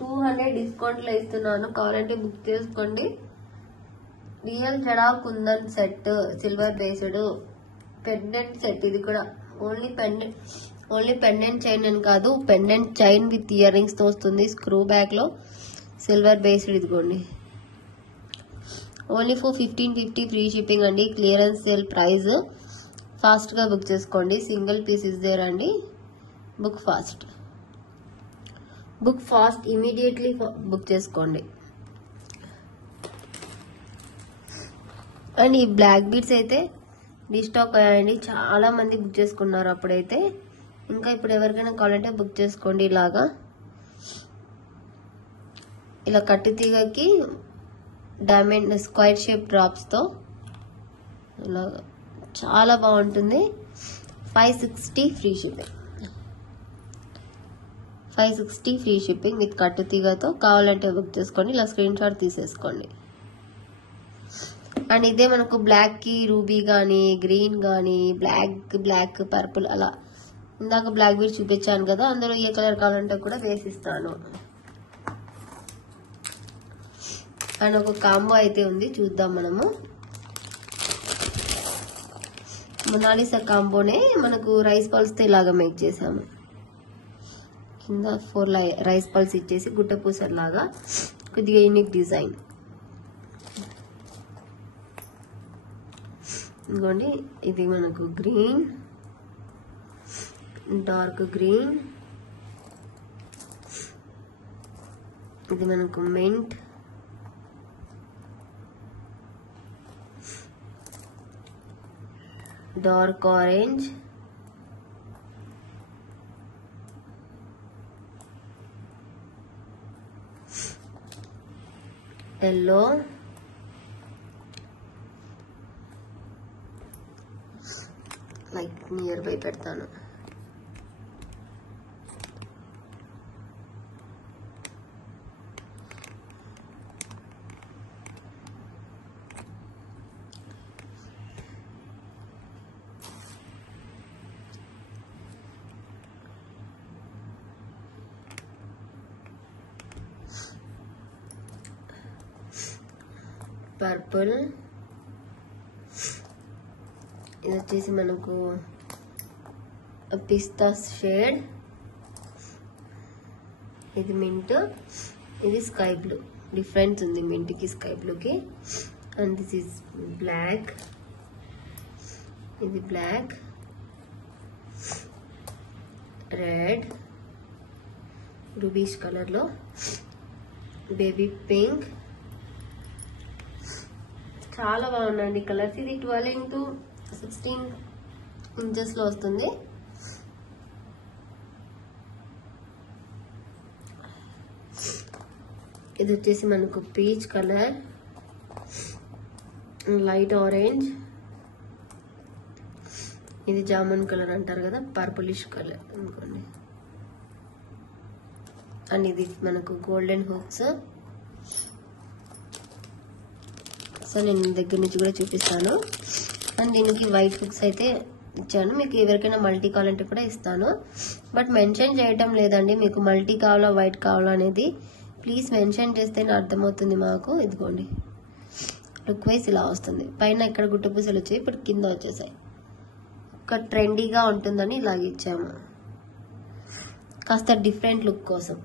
200 డిస్కౌంట్ లో ఇస్తున్నాను, కావాలంటే బుక్ చేసుకోండి. Real jadau kundan set, silver based pendant set. ఇది కూడా ఓన్లీ పెండెంట్ చైన్ అని కాదు, pendant chain with earrings తో వస్తుంది. స్క్రూ బ్యాక్ లో సిల్వర్ బేస్డ్. ఇదిగోండి, ఓన్లీ ఫర్ 1550 ఫ్రీ షిప్పింగ్ అండి. Clearance sale price. ఫాస్ట్ గా బుక్ చేసుకోండి. సింగిల్ పీస్ ఇస్ దేర్ అండి. బుక్ ఫాస్ట్, ఇమీడియట్లీ బుక్ చేసుకోండి. అండ్ ఈ బ్లాక్ బీడ్స్ అయితే రీస్టాక్ అయ్యాయండి, చాలా మంది బుక్ చేసుకున్నారు అప్పుడైతే. ఇంకా ఇప్పుడు ఎవరికైనా కావాలంటే బుక్ చేసుకోండి. ఇలా కట్టు తీగకి డైమండ్ స్క్వేర్ షేప్ డ్రాప్స్ తో ఇలాగా చాలా బాగుంటుంది. 560 free shipping. 560 free shipping with కట్టు తీగతో. కావాలంటే బుక్ చేసుకోండి. ఇలా స్క్రీన్ షాట్ తీసేసుకోండి. అండ్ ఇదే మనకు బ్లాక్ కి రూబీ గానీ, గ్రీన్ గానీ, బ్లాక్ పర్పుల్ అలా ఇందాక బ్లాక్ బీడ్ చూపించాను కదా, అందులో ఏ కలర్ కావాలంటే కూడా వేసిస్తాను. అండ్ ఒక కాంబో అయితే ఉంది, చూద్దాం మనము. మొనాలిసా కాంబోనే మనకు రైస్ పల్స్ తో ఇలాగా మేక్ చేసాము. కింద 4 రైస్ పల్స్ ఇచ్చేసి గుట్ట పూసర్ లాగా కొద్దిగా యూనిక్ డిజైన్. ఇదిగోండి, ఇది మనకు గ్రీన్, డార్క్ గ్రీన్, ఇది మనకు mint, dark orange, yellow, like near by పెడతాను. పర్పుల్, ఇది వచ్చేసి మనకు పిస్తా షేడ్, ఇది మింట్, ఇది స్కై బ్లూ. డిఫరెన్స్ ఉంది మింట్ కి స్కై బ్లూకి. అండ్ దిస్ ఈజ్ బ్లాక్, ఇది బ్లాక్, రెడ్, రూబీష్ కలర్ లో, బేబీ పింక్. చాలా బాగున్నాయండి కలర్స్. ఇది 12 into 16 ఇంచెస్ లో వస్తుంది. ఇది వచ్చేసి మనకు పీచ్ కలర్, లైట్ ఆరెంజ్, ఇది జామున్ కలర్ అంటారు కదా, పర్పులిష్ కలర్ అనుకోండి. అండ్ ఇది మనకు గోల్డెన్ హుక్స్. సో నేను దగ్గర నుంచి కూడా చూపిస్తాను. అండ్ దీనికి వైట్ హుక్స్ అయితే ఇచ్చాను. మీకు ఎవరికైనా మల్టీ కావాలంటే కూడా ఇస్తాను, బట్ మెన్షన్ చేయటం లేదండి. మీకు మల్టీ కావాలా వైట్ కావాలా అనేది ప్లీజ్ మెన్షన్ చేస్తేనే అర్థమవుతుంది మాకు. ఇదిగోండి, లుక్ వైజ్ ఇలా వస్తుంది. పైన ఇక్కడ గుట్ట పూసలు వచ్చాయి, ఇప్పుడు కింద వచ్చేసాయి. ఒక ట్రెండీగా ఉంటుందని ఇలాగ ఇచ్చాము, కాస్త డిఫరెంట్ లుక్ కోసం.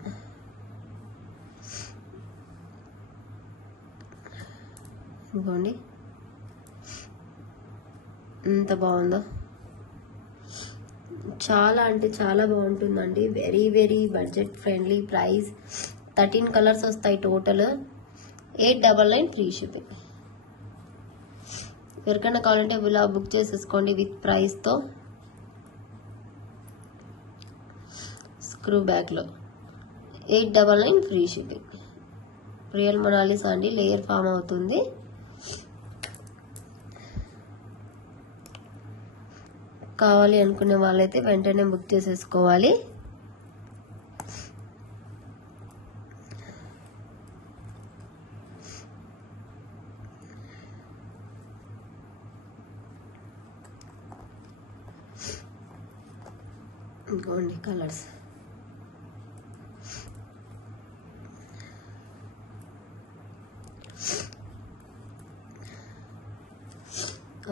ఇదిగోండి ఎంత బాగుందో. చాలా అంటే చాలా బాగుంటుందండి. Very very budget friendly price. 13 colours వస్తాయి టోటల్. 899 free shipping. ఎవరికైనా కావాలంటే ఇలా బుక్ చేసేసుకోండి విత్ ప్రైస్తో. స్క్రూ బ్యాగ్లో 899 ఫ్రీ షిప్పింగ్. రియల్ మొనాలిసా అండి, లేయర్ ఫామ్ అవుతుంది. కావాలి అనుకునే వాళ్ళైతే వెంటనే బుక్ చేసేసుకోవాలి. ఇంకోండి కలర్స్.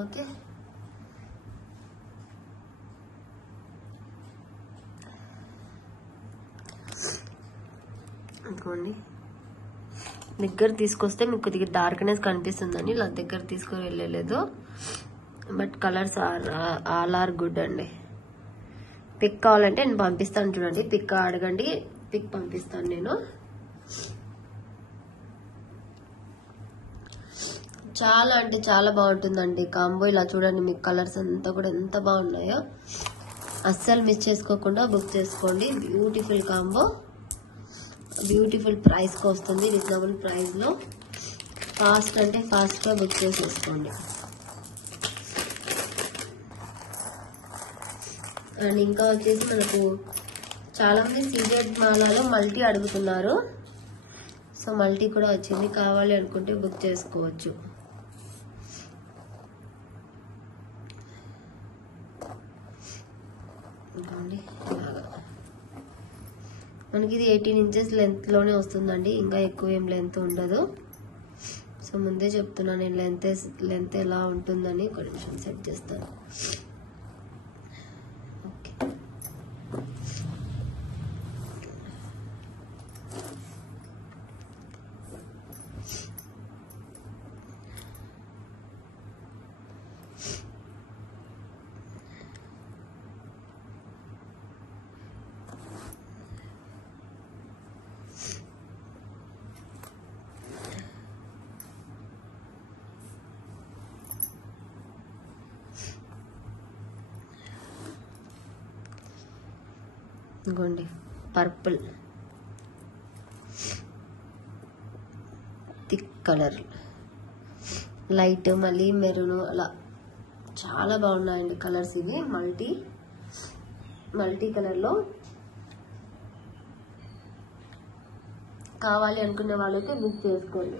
ఓకే, ఇంకోండి దగ్గర తీసుకొస్తే మీకు కొద్దిగా డార్క్నెస్ కనిపిస్తుందని ఇలా దగ్గర తీసుకొని వెళ్ళలేదు. But colours all are good అండి. పిక్ కావాలంటే నేను పంపిస్తాను చూడండి. పిక్ అడగండి, పిక్ పంపిస్తాను నేను. చాలా అంటే చాలా బాగుంటుందండి కాంబో. ఇలా చూడండి, మీకు కలర్స్ అంతా కూడా ఎంత బాగున్నాయో. అస్సలు మిస్ చేసుకోకుండా బుక్ చేసుకోండి. బ్యూటిఫుల్ కాంబో, బ్యూటిఫుల్ ప్రైస్కి వస్తుంది, రీజనబుల్ ప్రైస్లో. ఫాస్ట్ అంటే ఫాస్ట్గా బుక్ చేసేసుకోండి. అండ్ ఇంకా వచ్చేసి మనకు చాలా మంది సీజెడ్ మాలలో మల్టీ అడుగుతున్నారు. సో మల్టీ కూడా వచ్చింది. కావాలి అనుకుంటే బుక్ చేసుకోవచ్చు. మనకి ఇది 18 ఇంచెస్ లెంత్లోనే వస్తుందండి. ఇంకా ఎక్కువ ఏం లెంత్ ఉండదు. సో ముందే చెప్తున్నాను నేను లెంత్ ఎలా ఉంటుందని. ఒక నిమిషం సెట్ చేస్తాను. ఇంకోండి పర్పుల్ థిక్ కలర్, లైట్, మళ్ళీ మెరూన్, అలా చాలా బాగున్నాయండి కలర్స్. ఇవి మల్టీ కలర్లో. కావాలి అనుకునే వాళ్ళకి బుక్ చేసుకోండి.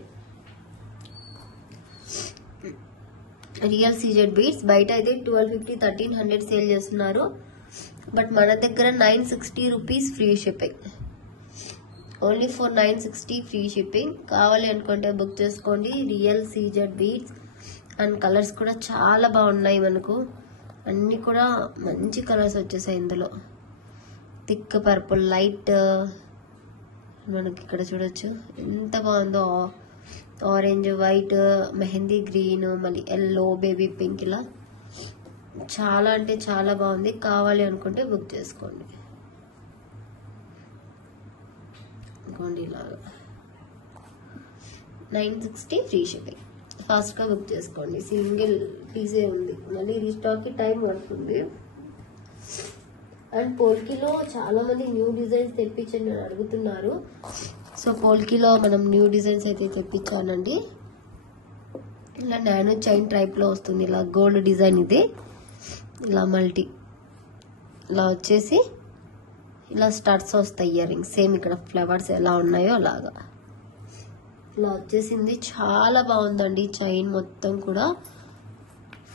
రియల్ సీజెడ్ బీడ్స్ బయట అయితే 1250, 1300 సేల్ చేస్తున్నారు. బట్ మన దగ్గర 960 rupees free shipping. Only for 960 free shipping. కావాలి అనుకుంటే బుక్ చేసుకోండి. Real CZ beads. And colours కూడా చాలా బాగున్నాయి మనకు. అన్ని కూడా మంచి కలర్స్ వచ్చేసాయి ఇందులో. థిక్ పర్పుల్, లైట్, మనకి ఇక్కడ చూడొచ్చు ఎంత బాగుందో. ఆరెంజ్, వైట్, మెహందీ గ్రీన్, మళ్ళీ ఎల్లో, బేబీ పింక్, ఇలా చాలా అంటే చాలా బాగుంది. కావాలి అనుకుంటే బుక్ చేసుకోండి. ఇంకోండి ఇలాగా 960 ఫ్రీ షిప్పింగ్. ఫాస్ట్గా బుక్ చేసుకోండి. సింగిల్ పీసే ఉంది, మళ్ళీ రీస్టాక్కి టైం పడుతుంది. అండ్ పోల్కీలో చాలా మంది న్యూ డిజైన్స్ తెప్పించండి అని అడుగుతున్నారు. సో పోల్కీలో మనం న్యూ డిజైన్స్ అయితే తెప్పించానండి. ఇలా నానో చైన్ టైప్లో వస్తుంది. ఇలా గోల్డ్ డిజైన్ ఇది. ఇలా మల్టీ ఇలా వచ్చేసి ఇలా స్టడ్స్ వస్తాయి, ఇయర్ రింగ్స్. సేమ్ ఇక్కడ ఫ్లవర్స్ ఎలా ఉన్నాయో అలాగా ఇలా వచ్చేసింది. చాలా బాగుందండి. చైన్ మొత్తం కూడా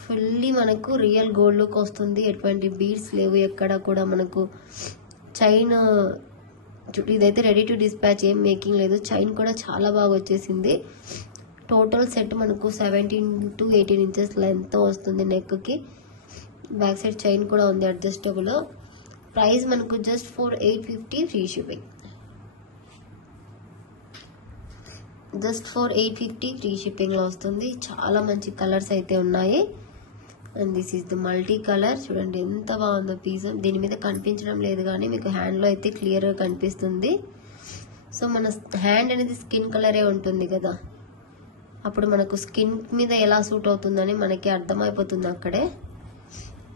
ఫుల్లీ మనకు రియల్ గోల్డ్ లుక్ వస్తుంది. ఎటువంటి బీడ్స్ లేవు ఎక్కడ కూడా మనకు. చైన్ ఇదైతే రెడీ టు డిస్పాచ్, ఏం మేకింగ్ లేదు. చైన్ కూడా చాలా బాగా వచ్చేసింది. టోటల్ సెట్ మనకు 17 to 18 ఇంచెస్ లెంత్ వస్తుంది నెక్కి. బ్యాక్ సైడ్ చైన్ కూడా ఉంది అడ్జస్టబుల్. ప్రైస్ మనకు just for 850 free shipping. Just for 850 free షిప్పింగ్లో వస్తుంది. చాలా మంచి కలర్స్ అయితే ఉన్నాయి. And this is the multi colour. చూడండి ఎంత బాగుందో పీస్. దీని మీద కనిపించడం లేదు కానీ మీకు హ్యాండ్లో అయితే క్లియర్గా కనిపిస్తుంది. సో మన హ్యాండ్ అనేది స్కిన్ కలరే ఉంటుంది కదా, అప్పుడు మనకు స్కిన్ మీద ఎలా సూట్ అవుతుందని మనకి అర్థమైపోతుంది అక్కడే.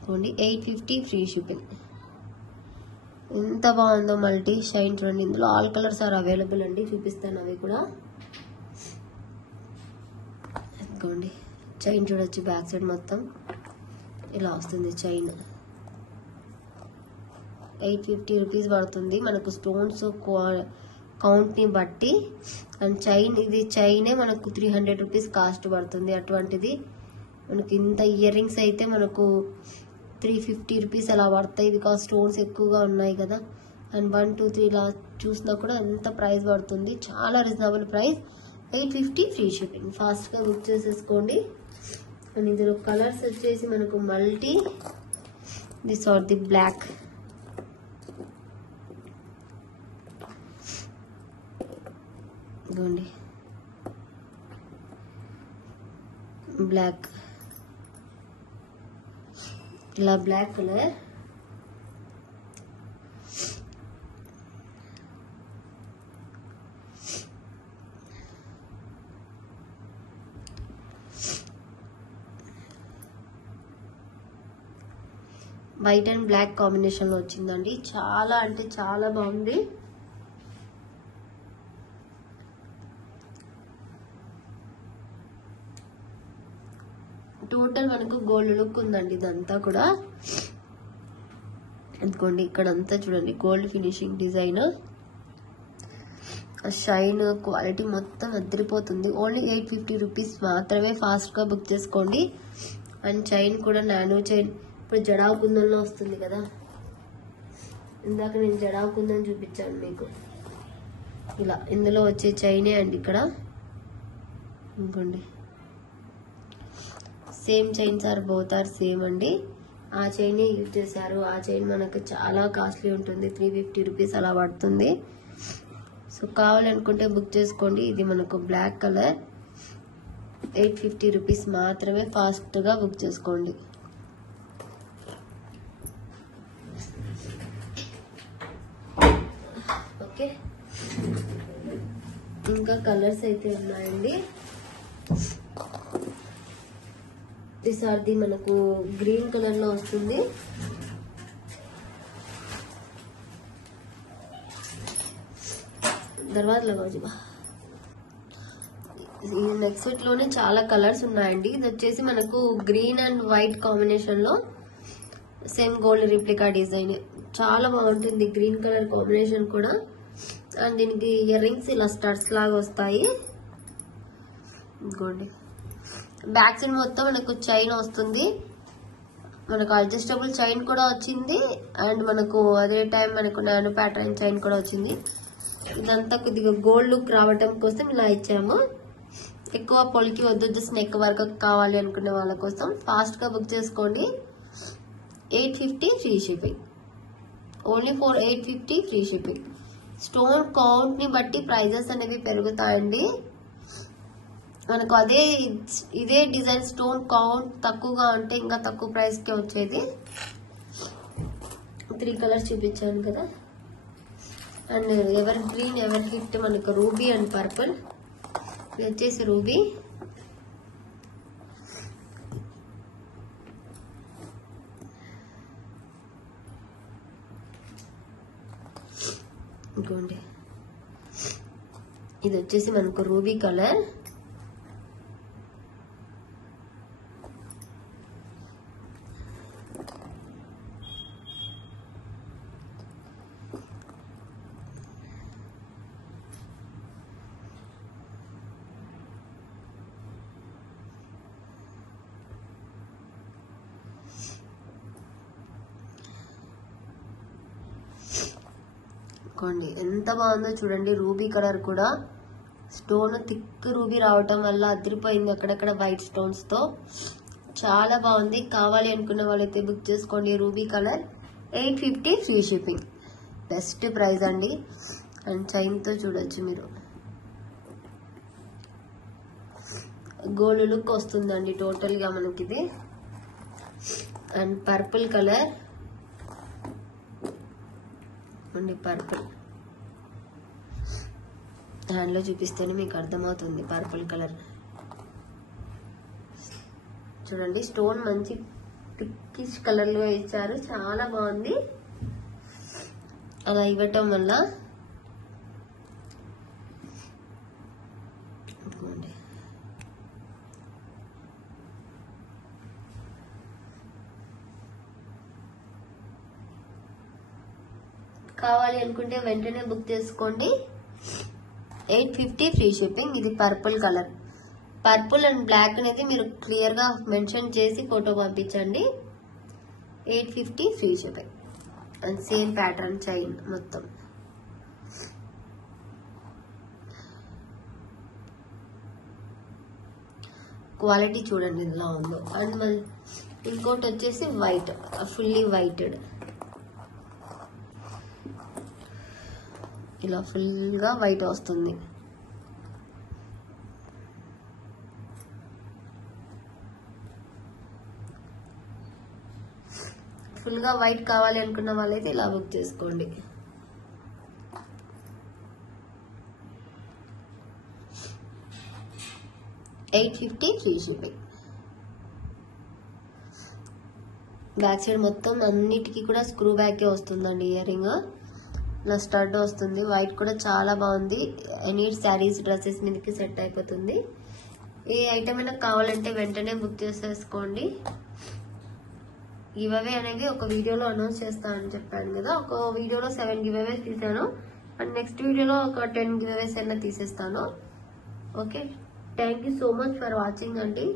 చూడండి 850 ఫ్రీ షిప్పింగ్. ఎంత బాగుందో మల్టీ షైన్. చూడండి ఇందులో ఆల్ కలర్స్ ఆర్ అవైలబుల్ అండి, చూపిస్తాను అవి కూడా. అనుకోండి చైన్ చూడొచ్చు, బ్యాక్ సైడ్ మొత్తం ఇలా వస్తుంది చైన్. 850 రూపీస్ పడుతుంది మనకు స్టోన్స్ కౌంట్ని బట్టి. అండ్ చైన్, ఇది చైనే మనకు 300 రూపీస్ కాస్ట్ పడుతుంది. అటువంటిది మనకి ఇంత ఇయర్ రింగ్స్ అయితే మనకు 350 రూపీస్ అలా పడతాయి, బికాస్ స్టోన్స్ ఎక్కువగా ఉన్నాయి కదా. అండ్ 1, 2, 3 ఇలా చూసినా కూడా ఎంత ప్రైస్ పడుతుంది, చాలా రీజనబుల్ ప్రైస్. 850 free shipping. ఫాస్ట్గా బుక్ చేసేసుకోండి. అండ్ ఇందులో కలర్స్ వచ్చేసి మనకు multi, this are the black, ఇదిగోండి బ్లాక్, ఇలా black colour. White and black combination లో వచ్చిందండి. చాలా అంటే చాలా బాగుంది. టోటల్ మనకు గోల్డ్ లుక్ ఉందండి ఇదంతా కూడా. అనుకోండి ఇక్కడంతా చూడండి gold finishing design, shine quality మొత్తం అదిరిపోతుంది. ఓన్లీ 850 రూపీస్ మాత్రమే. ఫాస్ట్ గా బుక్ చేసుకోండి. అండ్ చైన్ కూడా నానో చైన్, ఇప్పుడు జడావు కుందంలో వస్తుంది కదా, ఇందాక నేను జడావు కుందం చూపించాను మీకు, ఇలా ఇందులో వచ్చే చైనే అండి ఇక్కడ. ఇంకోండి same chains are both are same అండి. ఆ చైనే యూజ్ చేశారు. ఆ చైన్ మనకు చాలా కాస్ట్లీ ఉంటుంది, 350 రూపీస్ అలా పడుతుంది. సో కావాలనుకుంటే బుక్ చేసుకోండి. ఇది మనకు బ్లాక్ కలర్, 850 రూపీస్ మాత్రమే. ఫాస్ట్గా బుక్ చేసుకోండి. ఓకే, ఇంకా కలర్స్ అయితే ఉన్నాయండి. దిస్ ఆర్ ది మనకు గ్రీన్ కలర్ లో వస్తుంది. తర్వాత ఈ నెక్స్ట్ సెట్ లోనే చాలా కలర్స్ ఉన్నాయండి. ఇది వచ్చేసి మనకు గ్రీన్ అండ్ వైట్ కాంబినేషన్ లో సేమ్ గోల్డ్ రిప్లికా డిజైన్, చాలా బాగుంటుంది గ్రీన్ కలర్ కాంబినేషన్ కూడా. అండ్ దీనికి ఇయర్ రింగ్స్ ఇలా స్టడ్స్ లాగా వస్తాయి. ఇంకోండి బ్యాక్ సైడ్ మొత్తం మనకు చైన్ వస్తుంది, మనకు అడ్జస్టబుల్ చైన్ కూడా వచ్చింది. అండ్ మనకు అదే టైం మనకు నానో ప్యాటర్న్ చైన్ కూడా వచ్చింది. ఇదంతా కొద్దిగా గోల్డ్ లుక్ రావటం కోసం ఇలా ఇచ్చాము. ఎక్కువ పొలికి వద్దు, జస్ట్ నెక్ వర్క్ కావాలి అనుకునే వాళ్ళ కోసం ఫాస్ట్ గా బుక్ చేసుకోండి. 850 free shipping. Only for 850 free shipping. Stone count ని బట్టి ప్రైజెస్ అనేవి పెరుగుతాయండి. మనకు ఇదే డిజైన్ స్టోన్ కౌంట్ తక్కువగా ఉంటే ఇంకా తక్కువ ప్రైస్ కి వచ్చేది. 3 కలర్స్ చూపించాను కదా. And ever green, ever hit మనకు రూబీ అండ్ పర్పుల్. ఇది వచ్చేసి రూబీ. ఇంకోండి ఇది వచ్చేసి మనకు రూబీ కలర్. ఎంత బాగుందో చూడండి. రూబీ కలర్ కూడా స్టోన్ థిక్ రూబీ రావటం వల్ల అదిరిపోయింది అక్కడక్కడ వైట్ స్టోన్స్ తో. చాలా బాగుంది. కావాలి అనుకున్న వాళ్ళైతే బుక్ చేసుకోండి. Ruby colour 850 free shipping. Best price అండి. అండ్ చైన్ తో చూడొచ్చు మీరు, గోల్డ్ లుక్ వస్తుందండి టోటల్ గా మనకి ఇది. అండ్ పర్పుల్ కలర్ అండి, పర్పుల్ హ్యాండ్లో చూపిస్తేనే మీకు అర్థమవుతుంది. పర్పుల్ కలర్ చూడండి, స్టోన్ మంచి పింకిష్ కలర్ లో ఇచ్చారు, చాలా బాగుంది. అలా ఇవ్వటం వల్ల కావాలి అనుకుంటే వెంటనే బుక్ చేసుకోండి. 850 ఫ్రీ షిప్పింగ్. ఇది purple colour, purple and black అనేది మీరు క్లియర్ గా మెన్షన్ చేసి ఫోటో పంపించండి. 850 free shipping. And same pattern chain మొత్తం. క్వాలిటీ చూడండి ఇలా ఉందో. అండ్ మళ్ళీ ఇంకోటి వచ్చేసి వైట్, ఫుల్లీ వైటెడ్, ఇలా ఫుల్ గా వైట్ వస్తుంది. ఫుల్ గా వైట్ కావాలి అనుకున్న వాళ్ళైతే ఇలా బుక్ చేసుకోండి. $850 ఫ్రీ షిప్పింగ్. బ్యాక్ సైడ్ మొత్తం అన్నిటికీ కూడా స్క్రూ బ్యాకే వస్తుందండి. ఇయర్ రింగ్ ఇలా స్టడ్ వస్తుంది. వైట్ కూడా చాలా బాగుంది. ఎనీ శారీస్ డ్రెస్సెస్ మీదకి సెట్ అయిపోతుంది. ఏ ఐటమ్ అయినా కావాలంటే వెంటనే బుక్ చేసేసుకోండి. గివ్ అవే అనేది ఒక వీడియోలో అనౌన్స్ చేస్తానని చెప్పాను కదా. ఒక వీడియోలో 7 గివ్ అవేస్ తీసాను. అండ్ నెక్స్ట్ వీడియోలో ఒక 10 గివ్ అవేస్ అయినా తీసేస్తాను. Okay, thank you so much for watching అండి.